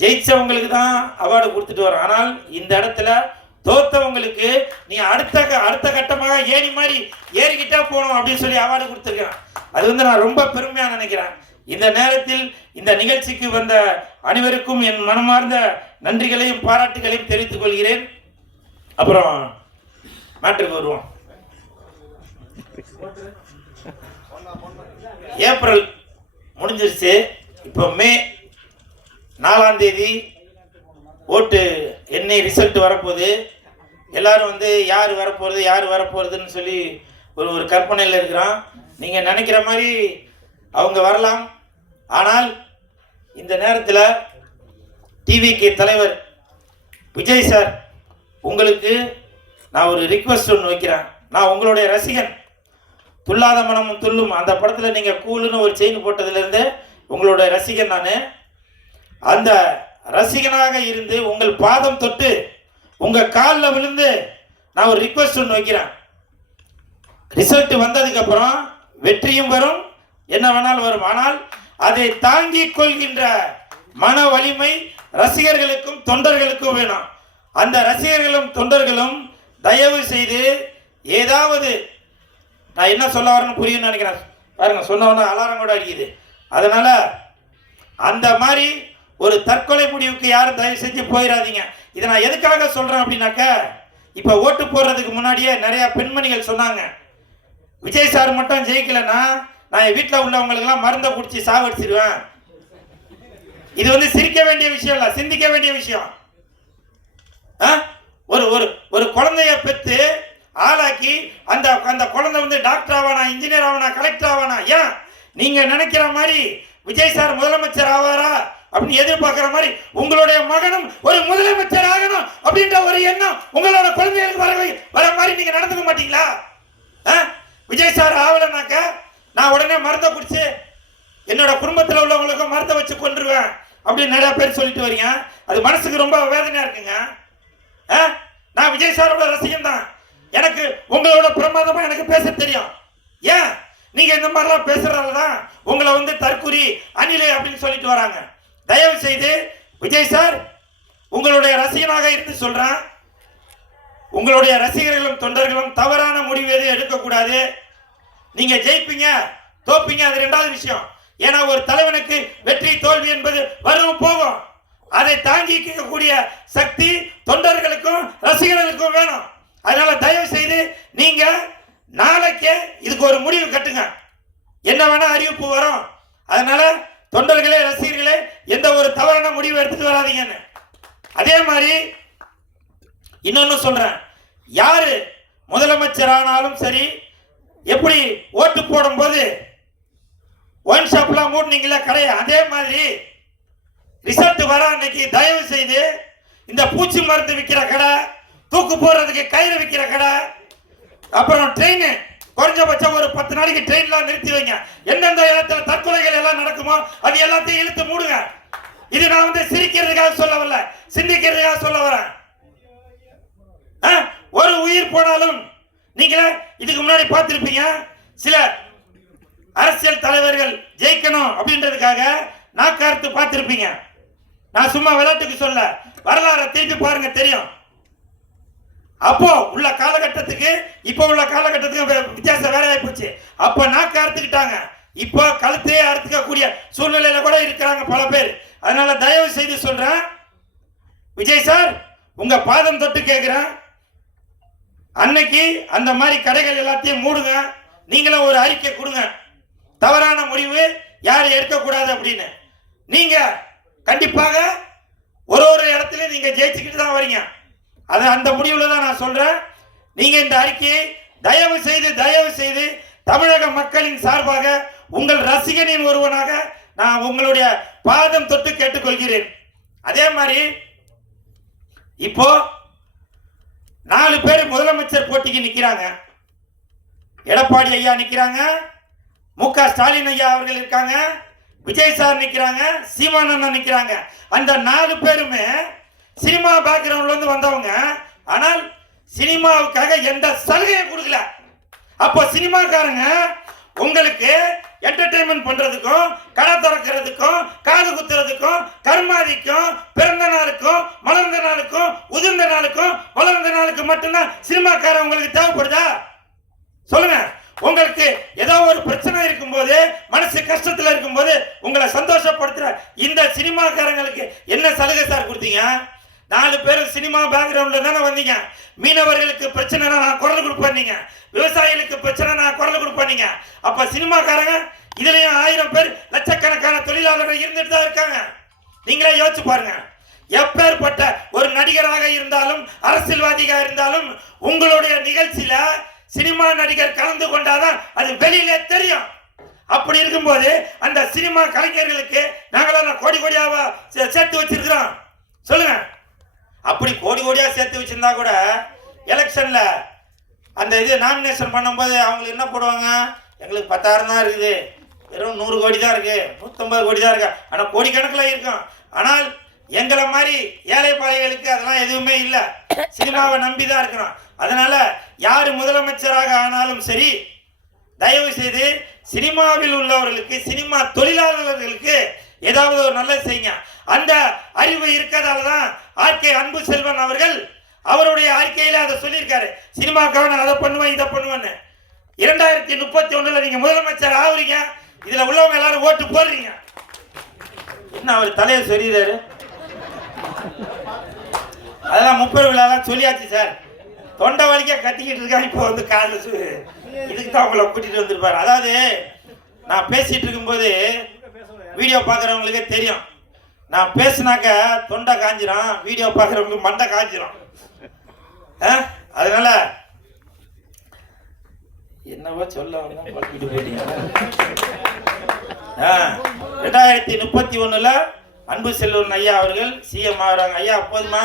ஜெயிச்சவங்களுக்கு தான் அவார்டு கொடுத்துட்டு வரேன். ஆனால் இந்த இடத்துல தோத்தவங்களுக்கு நீ அடுத்த கட்டமாக ஏணி மாதிரி ஏறிக்கிட்டே போகணும் அப்படின்னு சொல்லி அவார்டு கொடுத்துருக்கேன். அது வந்து நான் ரொம்ப பெருமையாக நினைக்கிறேன். இந்த நேரத்தில் இந்த நிகழ்ச்சிக்கு வந்த அனைவருக்கும் என் மனமார்ந்த நன்றிகளையும் பாராட்டுகளையும் தெரிவித்துக் கொள்கிறேன். அப்புறம் மேட்ருக்கு வருவோம். ஏப்ரல் முடிஞ்சிருச்சு, இப்போ மே 4ஆம் தேதி ஓட்டு எண்ணி ரிசல்ட் வரப்போகுது. எல்லாரும் வந்து யார் வரப்போகிறதுன்னு சொல்லி ஒரு கற்பனையில் இருக்கிறான். நீங்கள் நினைக்கிற மாதிரி அவங்க வரலாம். ஆனால் இந்த நேரத்தில் டிவிக்கு தலைவர் விஜய் சார், உங்களுக்கு நான் ஒரு ரிக்வெஸ்ட் ஒன்று வைக்கிறேன். நான் உங்களுடைய ரசிகன். துல்லாத மனமும் துள்ளும் அந்த படத்தில் நீங்கள் கூலுன்னு ஒரு செயின் போட்டதுலேருந்து உங்களுடைய ரசிகன் நான். அந்த ரசிகனாக இருந்து உங்கள் பாதம் தொட்டு உங்கள் காலில் விழுந்து நான் ஒரு ரிக்வெஸ்ட் ஒன்று வைக்கிறேன். ரிசல்ட் வந்ததுக்கப்புறம் வெற்றியும் வரும், என்ன வேணாலும் வரும். ஆனால் அதை தாங்கிக் கொள்கின்ற மன வலிமை ரசிகர்களுக்கும் தொண்டர்களுக்கும் வேணும். அந்த ரசிகர்களும் தொண்டர்களும் தயவு செய்து ஏதாவது, நான் என்ன சொல்ல வரேன்னு புரியும்னு நினைக்கிறேன். பாருங்க, சொன்னவொன்னே அலாரம் கூட அடிக்குது. அதனால அந்த மாதிரி ஒரு தற்கொலை முடிவுக்கு யாரும் தயவு செஞ்சு போயிடாதீங்க. இதை நான் எதுக்காக சொல்றேன் அப்படின்னாக்க, இப்போ ஓட்டு போடுறதுக்கு முன்னாடியே நிறைய பெண்மணிகள் சொன்னாங்க, விஜய் சார் மட்டும் ஜெயிக்கலைன்னா நான் என் வீட்டில் உள்ளவங்களுக்கெல்லாம் மருந்தை பிடிச்சி சாவடிச்சிருவேன். இது வந்து சிரிக்க வேண்டிய விஷயம் இல்லை, சிந்திக்க வேண்டிய விஷயம். ஒரு குழந்தைய பெற்று ஆளாக்கி அந்த குழந்தை வந்து டாக்டர் ஆவானா, இன்ஜினியர் ஆவானா, கலெக்டர் ஆவானா? ஏன் நீங்க நினைக்கிற மாதிரி விஜய் சார் முதலமைச்சர் ஆவாரா அப்படின்னு எதிர்பார்க்கிற மாதிரி உங்களுடைய மகனும் ஒரு முதலமைச்சர் ஆகணும் அப்படின்ற ஒரு எண்ணம் உங்களோட குழந்தைகளுக்கு வர மாதிரி நீங்க நடந்துக்க மாட்டீங்களா? விஜய் சார் ஆகலைனாக்க நான் உடனே மருந்தை குடிச்சு என்னோட குடும்பத்தில் உள்ளவங்களுக்கு மருந்தை வச்சு கொண்டுருவேன் அப்படின்னு நிறைய பேர் சொல்லிட்டு வரீங்க. அது மனசுக்கு ரொம்ப வேதனையா இருக்குங்க. நான் விஜய் சாரோட ரசிகன் தான். எனக்கு உங்களோட பிரமாதமா எனக்கு பேச தெரியும். ஏன் நீங்க இந்த மாதிரிலாம் பேசுறதால தான் உங்களை வந்து தற்குறி அணிலே அப்படின்னு சொல்லிட்டு வராங்க. தயவு செய்து விஜய் சார், உங்களுடைய ரசிகனாக இருந்து சொல்றேன், உங்களுடைய ரசிகர்களும் தொண்டர்களும் தவறான முடிவு எதுவும் எடுக்கக்கூடாது. நீங்க ஜெயிப்பீங்க தோப்பீங்க, அது ரெண்டாவது விஷயம். ஏன்னா ஒரு தலைவனுக்கு வெற்றி தோல்வி என்பது வரும் போகும். அதை தாங்கிக்கக்கூடிய சக்தி தொண்டர்களுக்கும் ரசிகர்களுக்கும் வேணும். அதனால தயவு செய்து நீங்க நாளைக்கே இதுக்கு ஒரு முடிவு கட்டுங்க. என்ன வேணா அறிவிப்பு வரும். அதனால தொண்டர்களே ரசிகர்களே எந்த ஒரு தவறான முடிவு எடுத்துட்டு வராதீங்கன்னு. அதே மாதிரி இன்னொன்னு சொல்றேன், யாரு முதலமைச்சர் ஆனாலும் சரி, எப்படி ஓட்டு போடும் போது ஒன் ஷாப்லாம் மூடினீங்களா கடையை, அதே மாதிரி ரிசல்ட் வர அன்னைக்கு தயவு செய்து இந்த பூச்சி மருந்து விற்கிற கடை, தூக்கு போடுறதுக்கு கயிறு விற்கிற கடை, அப்புறம் ட்ரெயின் குறைஞ்சபட்சம் ஒரு 10 நாளைக்கு ட்ரெயின்லாம் நிறுத்தி வைங்க. எந்தெந்த இடத்துல தற்கொலைகள் எல்லாம் நடக்குமோ அது எல்லாத்தையும் இழுத்து மூடுங்க. இது நான் வந்து சிரிக்கிறதுக்காக சொல்ல வரல, சிந்திக்கிறதுக்காக சொல்ல வரேன். ஒரு உயிர் போனாலும் நீங்க இதுக்கு முன்னாடி பார்த்திருப்பீங்க, சில அரசியல் தலைவர்கள் ஜெயிக்கணும் அப்படின்றதுக்காக நாக்கார்த்து பார்த்திருப்பீங்க. நான் சும்மா விளையாட்டுக்கு சொல்ல, வரலாறு திருப்பி பாருங்க தெரியும். அப்போ உள்ள காலகட்டத்துக்கு இப்போ உள்ள காலகட்டத்துக்கு வித்தியாசம் வேற ஆயிப்போச்சு. அப்ப நாக்கு அறுத்துக்கிட்டாங்க, இப்போ கழுத்தையே அறுத்துக்கக்கூடிய சூழ்நிலையில கூட இருக்கிறாங்க பல பேர். அதனால தயவு செய்து சொல்றேன், விஜய் சார் உங்க பாதம் தொட்டு கேட்கிறேன், அன்னைக்கு அந்த மாதிரி கடைகள் எல்லாத்தையும் மூடுங்க. நீங்களும் ஒரு அறிக்கை கொடுங்க, தவறான முடிவு யாரும் எடுக்கக்கூடாது அப்படின்னு. நீங்க கண்டிப்பாக ஒரு இடத்துல நீங்க ஜெயிச்சுக்கிட்டு தான் வரீங்க. அது அந்த முடிவுல தான் நான் சொல்றேன். நீங்க இந்த அறிக்கையை தயவு செய்து தமிழக மக்களின் சார்பாக உங்கள் ரசிகனின் ஒருவனாக நான் உங்களுடைய பாதம் தொட்டு கேட்டுக்கொள்கிறேன். அதே மாதிரி இப்போ 4 பேர் முதலமைச்சர் போட்டிக்கு நிக்கிறாங்க. எடப்பாடி ஐயா நிக்கிறாங்க, மு.க. ஸ்டாலின் ஐயா அவர்கள் இருக்காங்க, விஜய் சார் நிக்கிறாங்க, சீமானண்ணா நிக்கிறாங்க. அந்த 4 பேருமே சினிமா பேக்ரவுண்ட்ல இருந்து வந்தவங்க. ஆனால் சினிமாவுக்காக எந்த சலுகையும் கொடுக்கல. அப்போ சினிமாக்காரங்க உங்களுக்கு என்டர்டைன்மெண்ட் பண்றதுக்கும், கடை திறக்கிறதுக்கும், காது குத்துறதுக்கும், கர்மாதிக்கும், பிறந்த நாளுக்கும், மலர்ந்த நாளுக்கும், உதிர்ந்த நாளுக்கும், வளர்ந்த நாளுக்கு மட்டும்தான் சினிமாக்காரன் உங்களுக்கு தேவைப்படுதா? சொல்லுங்க. உங்களுக்கு ஏதோ ஒரு பிரச்சனை இருக்கும்போது, மனசு கஷ்டத்துல இருக்கும்போது உங்களை சந்தோஷப்படுத்துற இந்த சினிமாக்காரங்களுக்கு என்ன சலுகை சார் கொடுத்தீங்க? 4 பேரும் சினிமா பேக்ரவுண்ட்ல தானே வந்தீங்க. மீனவர்களுக்கு பிரச்சனைனா நான் குரல் கொடுப்பேன், விவசாயிகளுக்கு பிரச்சனை நான் குரல் கொடுப்பேன். அப்ப சினிமாக்காரங்க இதுலயும் 1000 பேர் லட்சக்கணக்கான தொழிலாளர்கள் இருந்துட்டு தான் இருக்காங்க. நீங்களே யோசிச்சு பாருங்க. எப்பேற்பட்ட ஒரு நடிகராக இருந்தாலும் அரசியல்வாதியாக இருந்தாலும் உங்களுடைய நிகழ்ச்சியில சினிமா நடிகர் கலந்து கொண்டாதான் அது வெளியிலே தெரியும். அப்படி இருக்கும்போது அந்த சினிமா கலைஞர்களுக்கு நாங்களாம் கோடி கோடியாவா சேர்த்து வச்சிருக்கிறோம்? சொல்லுங்க. அப்படி கோடி கோடியா சேர்த்து வச்சிருந்தா கூட எலெக்ஷன்ல அந்த இது நாமினேஷன் பண்ணும்போது அவங்களுக்கு என்ன போடுவாங்க? எங்களுக்கு 10,000 தான் இருக்குது, வெறும் 100 கோடி தான் இருக்கு, 150 கோடி தான் இருக்கு. ஆனா கோடிக்கணக்கில் இருக்கும். ஆனால் எங்களை மாதிரி ஏழை பாளைகளுக்கு அதெல்லாம் எதுவுமே இல்லை. சினிமாவை நம்பி தான் இருக்கிறோம். அதனால யாரு முதலமைச்சராக ஆனாலும் சரி, தயவு செய்து சினிமாவில் உள்ளவர்களுக்கு, சினிமா தொழிலாளர்களுக்கு ஏதாவது ஒரு நல்லது செய்யுங்க. அந்த அறிவு இருக்கிறதால தான் ஆர்கே அன்பு செல்வன் அவர்கள் அவருடைய அறிக்கையில அதை சொல்லியிருக்காரு. சினிமாக்காக நான் அதை பண்ணுவேன், இதை பண்ணுவேன்னு. 2031 நீங்க முதலமைச்சர் ஆகுறீங்க, இதுல உள்ளவங்க எல்லாரும் ஓட்டு போடுறீங்க. என்ன அவர் தலையை சொல்லிடுறாரு? அதெல்லாம் 30 விழாலாம் சொல்லியாச்சு சார். தொண்டை வலிக்க கத்திக்கிட்டு இருக்கா. இப்போ வந்து காலையில் இதுக்கு தான் உங்களை கூட்டிட்டு வந்திருப்பாரு. அதாவது நான் பேசிட்டு இருக்கும்போது வீடியோ பார்க்குறவங்களுக்கே தெரியும், நான் பேசினாக்க தொண்டை காஞ்சிரும், வீடியோ பார்க்குறவங்களுக்கு மண்டை காஞ்சிரும். அதனால என்னவோ சொல்ல வந்து பழக்கிட்டு போயிட்டீங்க. 2031 அன்பு செல்வன் ஐயா அவர்கள் சிஎம் ஆகிறாங்க. ஐயா போதுமா?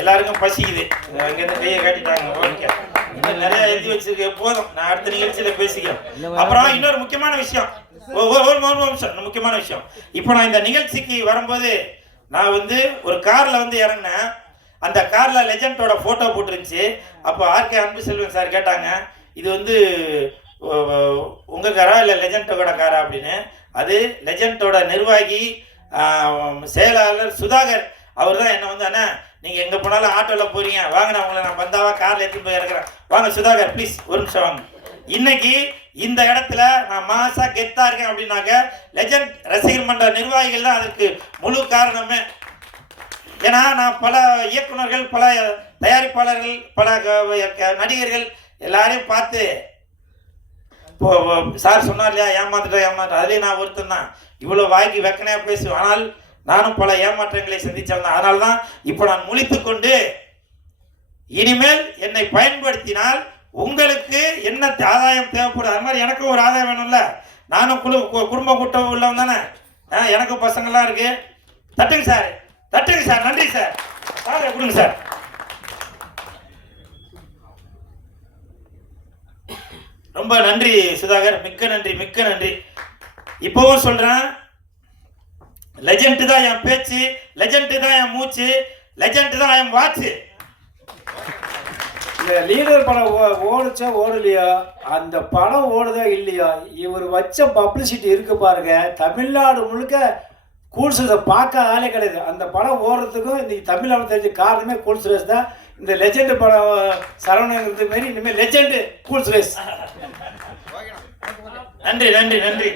எல்லாருக்கும் பசிக்குது, அங்கேருந்து கையை காட்டிட்டாங்க. ஓகே, இன்னும் நிறைய எழுதி வச்சிருக்க, போதும். நான் அடுத்த நிகழ்ச்சியில பேசிக்கிறேன். அப்புறம் இன்னொரு முக்கியமான விஷயம், முக்கியமான விஷயம். இப்போ நான் இந்த நிகழ்ச்சிக்கு வரும்போது நான் வந்து ஒரு கார்ல வந்து இறங்கினேன். அந்த கார்ல லெஜண்டோட போட்டோ போட்டுருந்துச்சு. அப்போ ஆர்கே அன்பு செல்வன் சார் கேட்டாங்க, இது வந்து உங்க காரா இல்லை லெஜண்டோட காரா அப்படின்னு. அது லெஜண்டோட நிர்வாகி செயலாளர் சுதாகர் அவர் தான் என்ன வந்து, அண்ணா நீங்க எங்க போனாலும் ஆட்டோல போறீங்க, வாங்க நான் உங்களை நான் பந்தாவா கார்ல எடுத்துட்டு போய் இறக்குறேன், வாங்க சுதாகர் ப்ளீஸ் ஒரு நிமிஷம் வாங்க. இன்னைக்கு இந்த இடத்துல நான் மாசா கெத்தா இருக்கேன் அப்படின்னாக்க லெஜண்ட் ரசிகர் மன்ற நிர்வாகிகள் தான் அதற்கு முழு காரணமே. ஏன்னா நான் பல இயக்குநர்கள், பல தயாரிப்பாளர்கள், பல நடிகர்கள் எல்லாரையும் பார்த்து, இப்போ சார் சொன்னார் இல்லையா, ஏமாத்துட்டேன், அதுலேயும் நான் ஒருத்தன் தான். இவ்வளோ வாங்கி வெக்கனையா பேசுவேன், ஆனால் நானும் பல ஏமாற்றங்களை சந்திச்சேன். அதனால தான் இப்போ நான் முழித்து கொண்டு, இனிமேல் என்னை பயன்படுத்தினால் உங்களுக்கு என்ன ஆதாயம் தேவைப்படுது, அது மாதிரி எனக்கும் ஒரு ஆதாயம் வேணும்ல. நானும் குடும்ப கூட்டம் உள்ளவன் தானே, எனக்கும் பசங்கள்லாம் இருக்கு. தட்டுங்க சார், தட்டுங்க சார், நன்றி சார், சார் கொடுங்க சார். ரொம்ப நன்றி சுதாகர், மிக்க நன்றி, மிக்க நன்றி. இப்பவும் சொல்றேன், லெஜண்ட் தான் என் பேச்சு, லெஜண்ட் தான் என் மூச்சு, லெஜண்ட் தான் என் வாட்ச். இந்த லீடர் படம் ஓடுச்சோ ஓடலையோ, அந்த படம் ஓடுதோ இல்லையோ, இவர் வச்ச பப்ளிசிட்டி இருக்கு பாருங்க. தமிழ்நாடு முழுக்க கூல் சுரேஷை பார்க்க ஆளே கிடையாது. அந்த படம் ஓடுறதுக்கும் இன்னைக்கு தமிழ்நாடு தெரிஞ்ச காரணமே கூல் சுரேஷ் தான். இந்த லெஜெண்ட் படம் சரவணங்கிறது மாரி இனிமேல் லெஜெண்ட் கூல் சுரேஷ். நன்றி நன்றி நன்றி.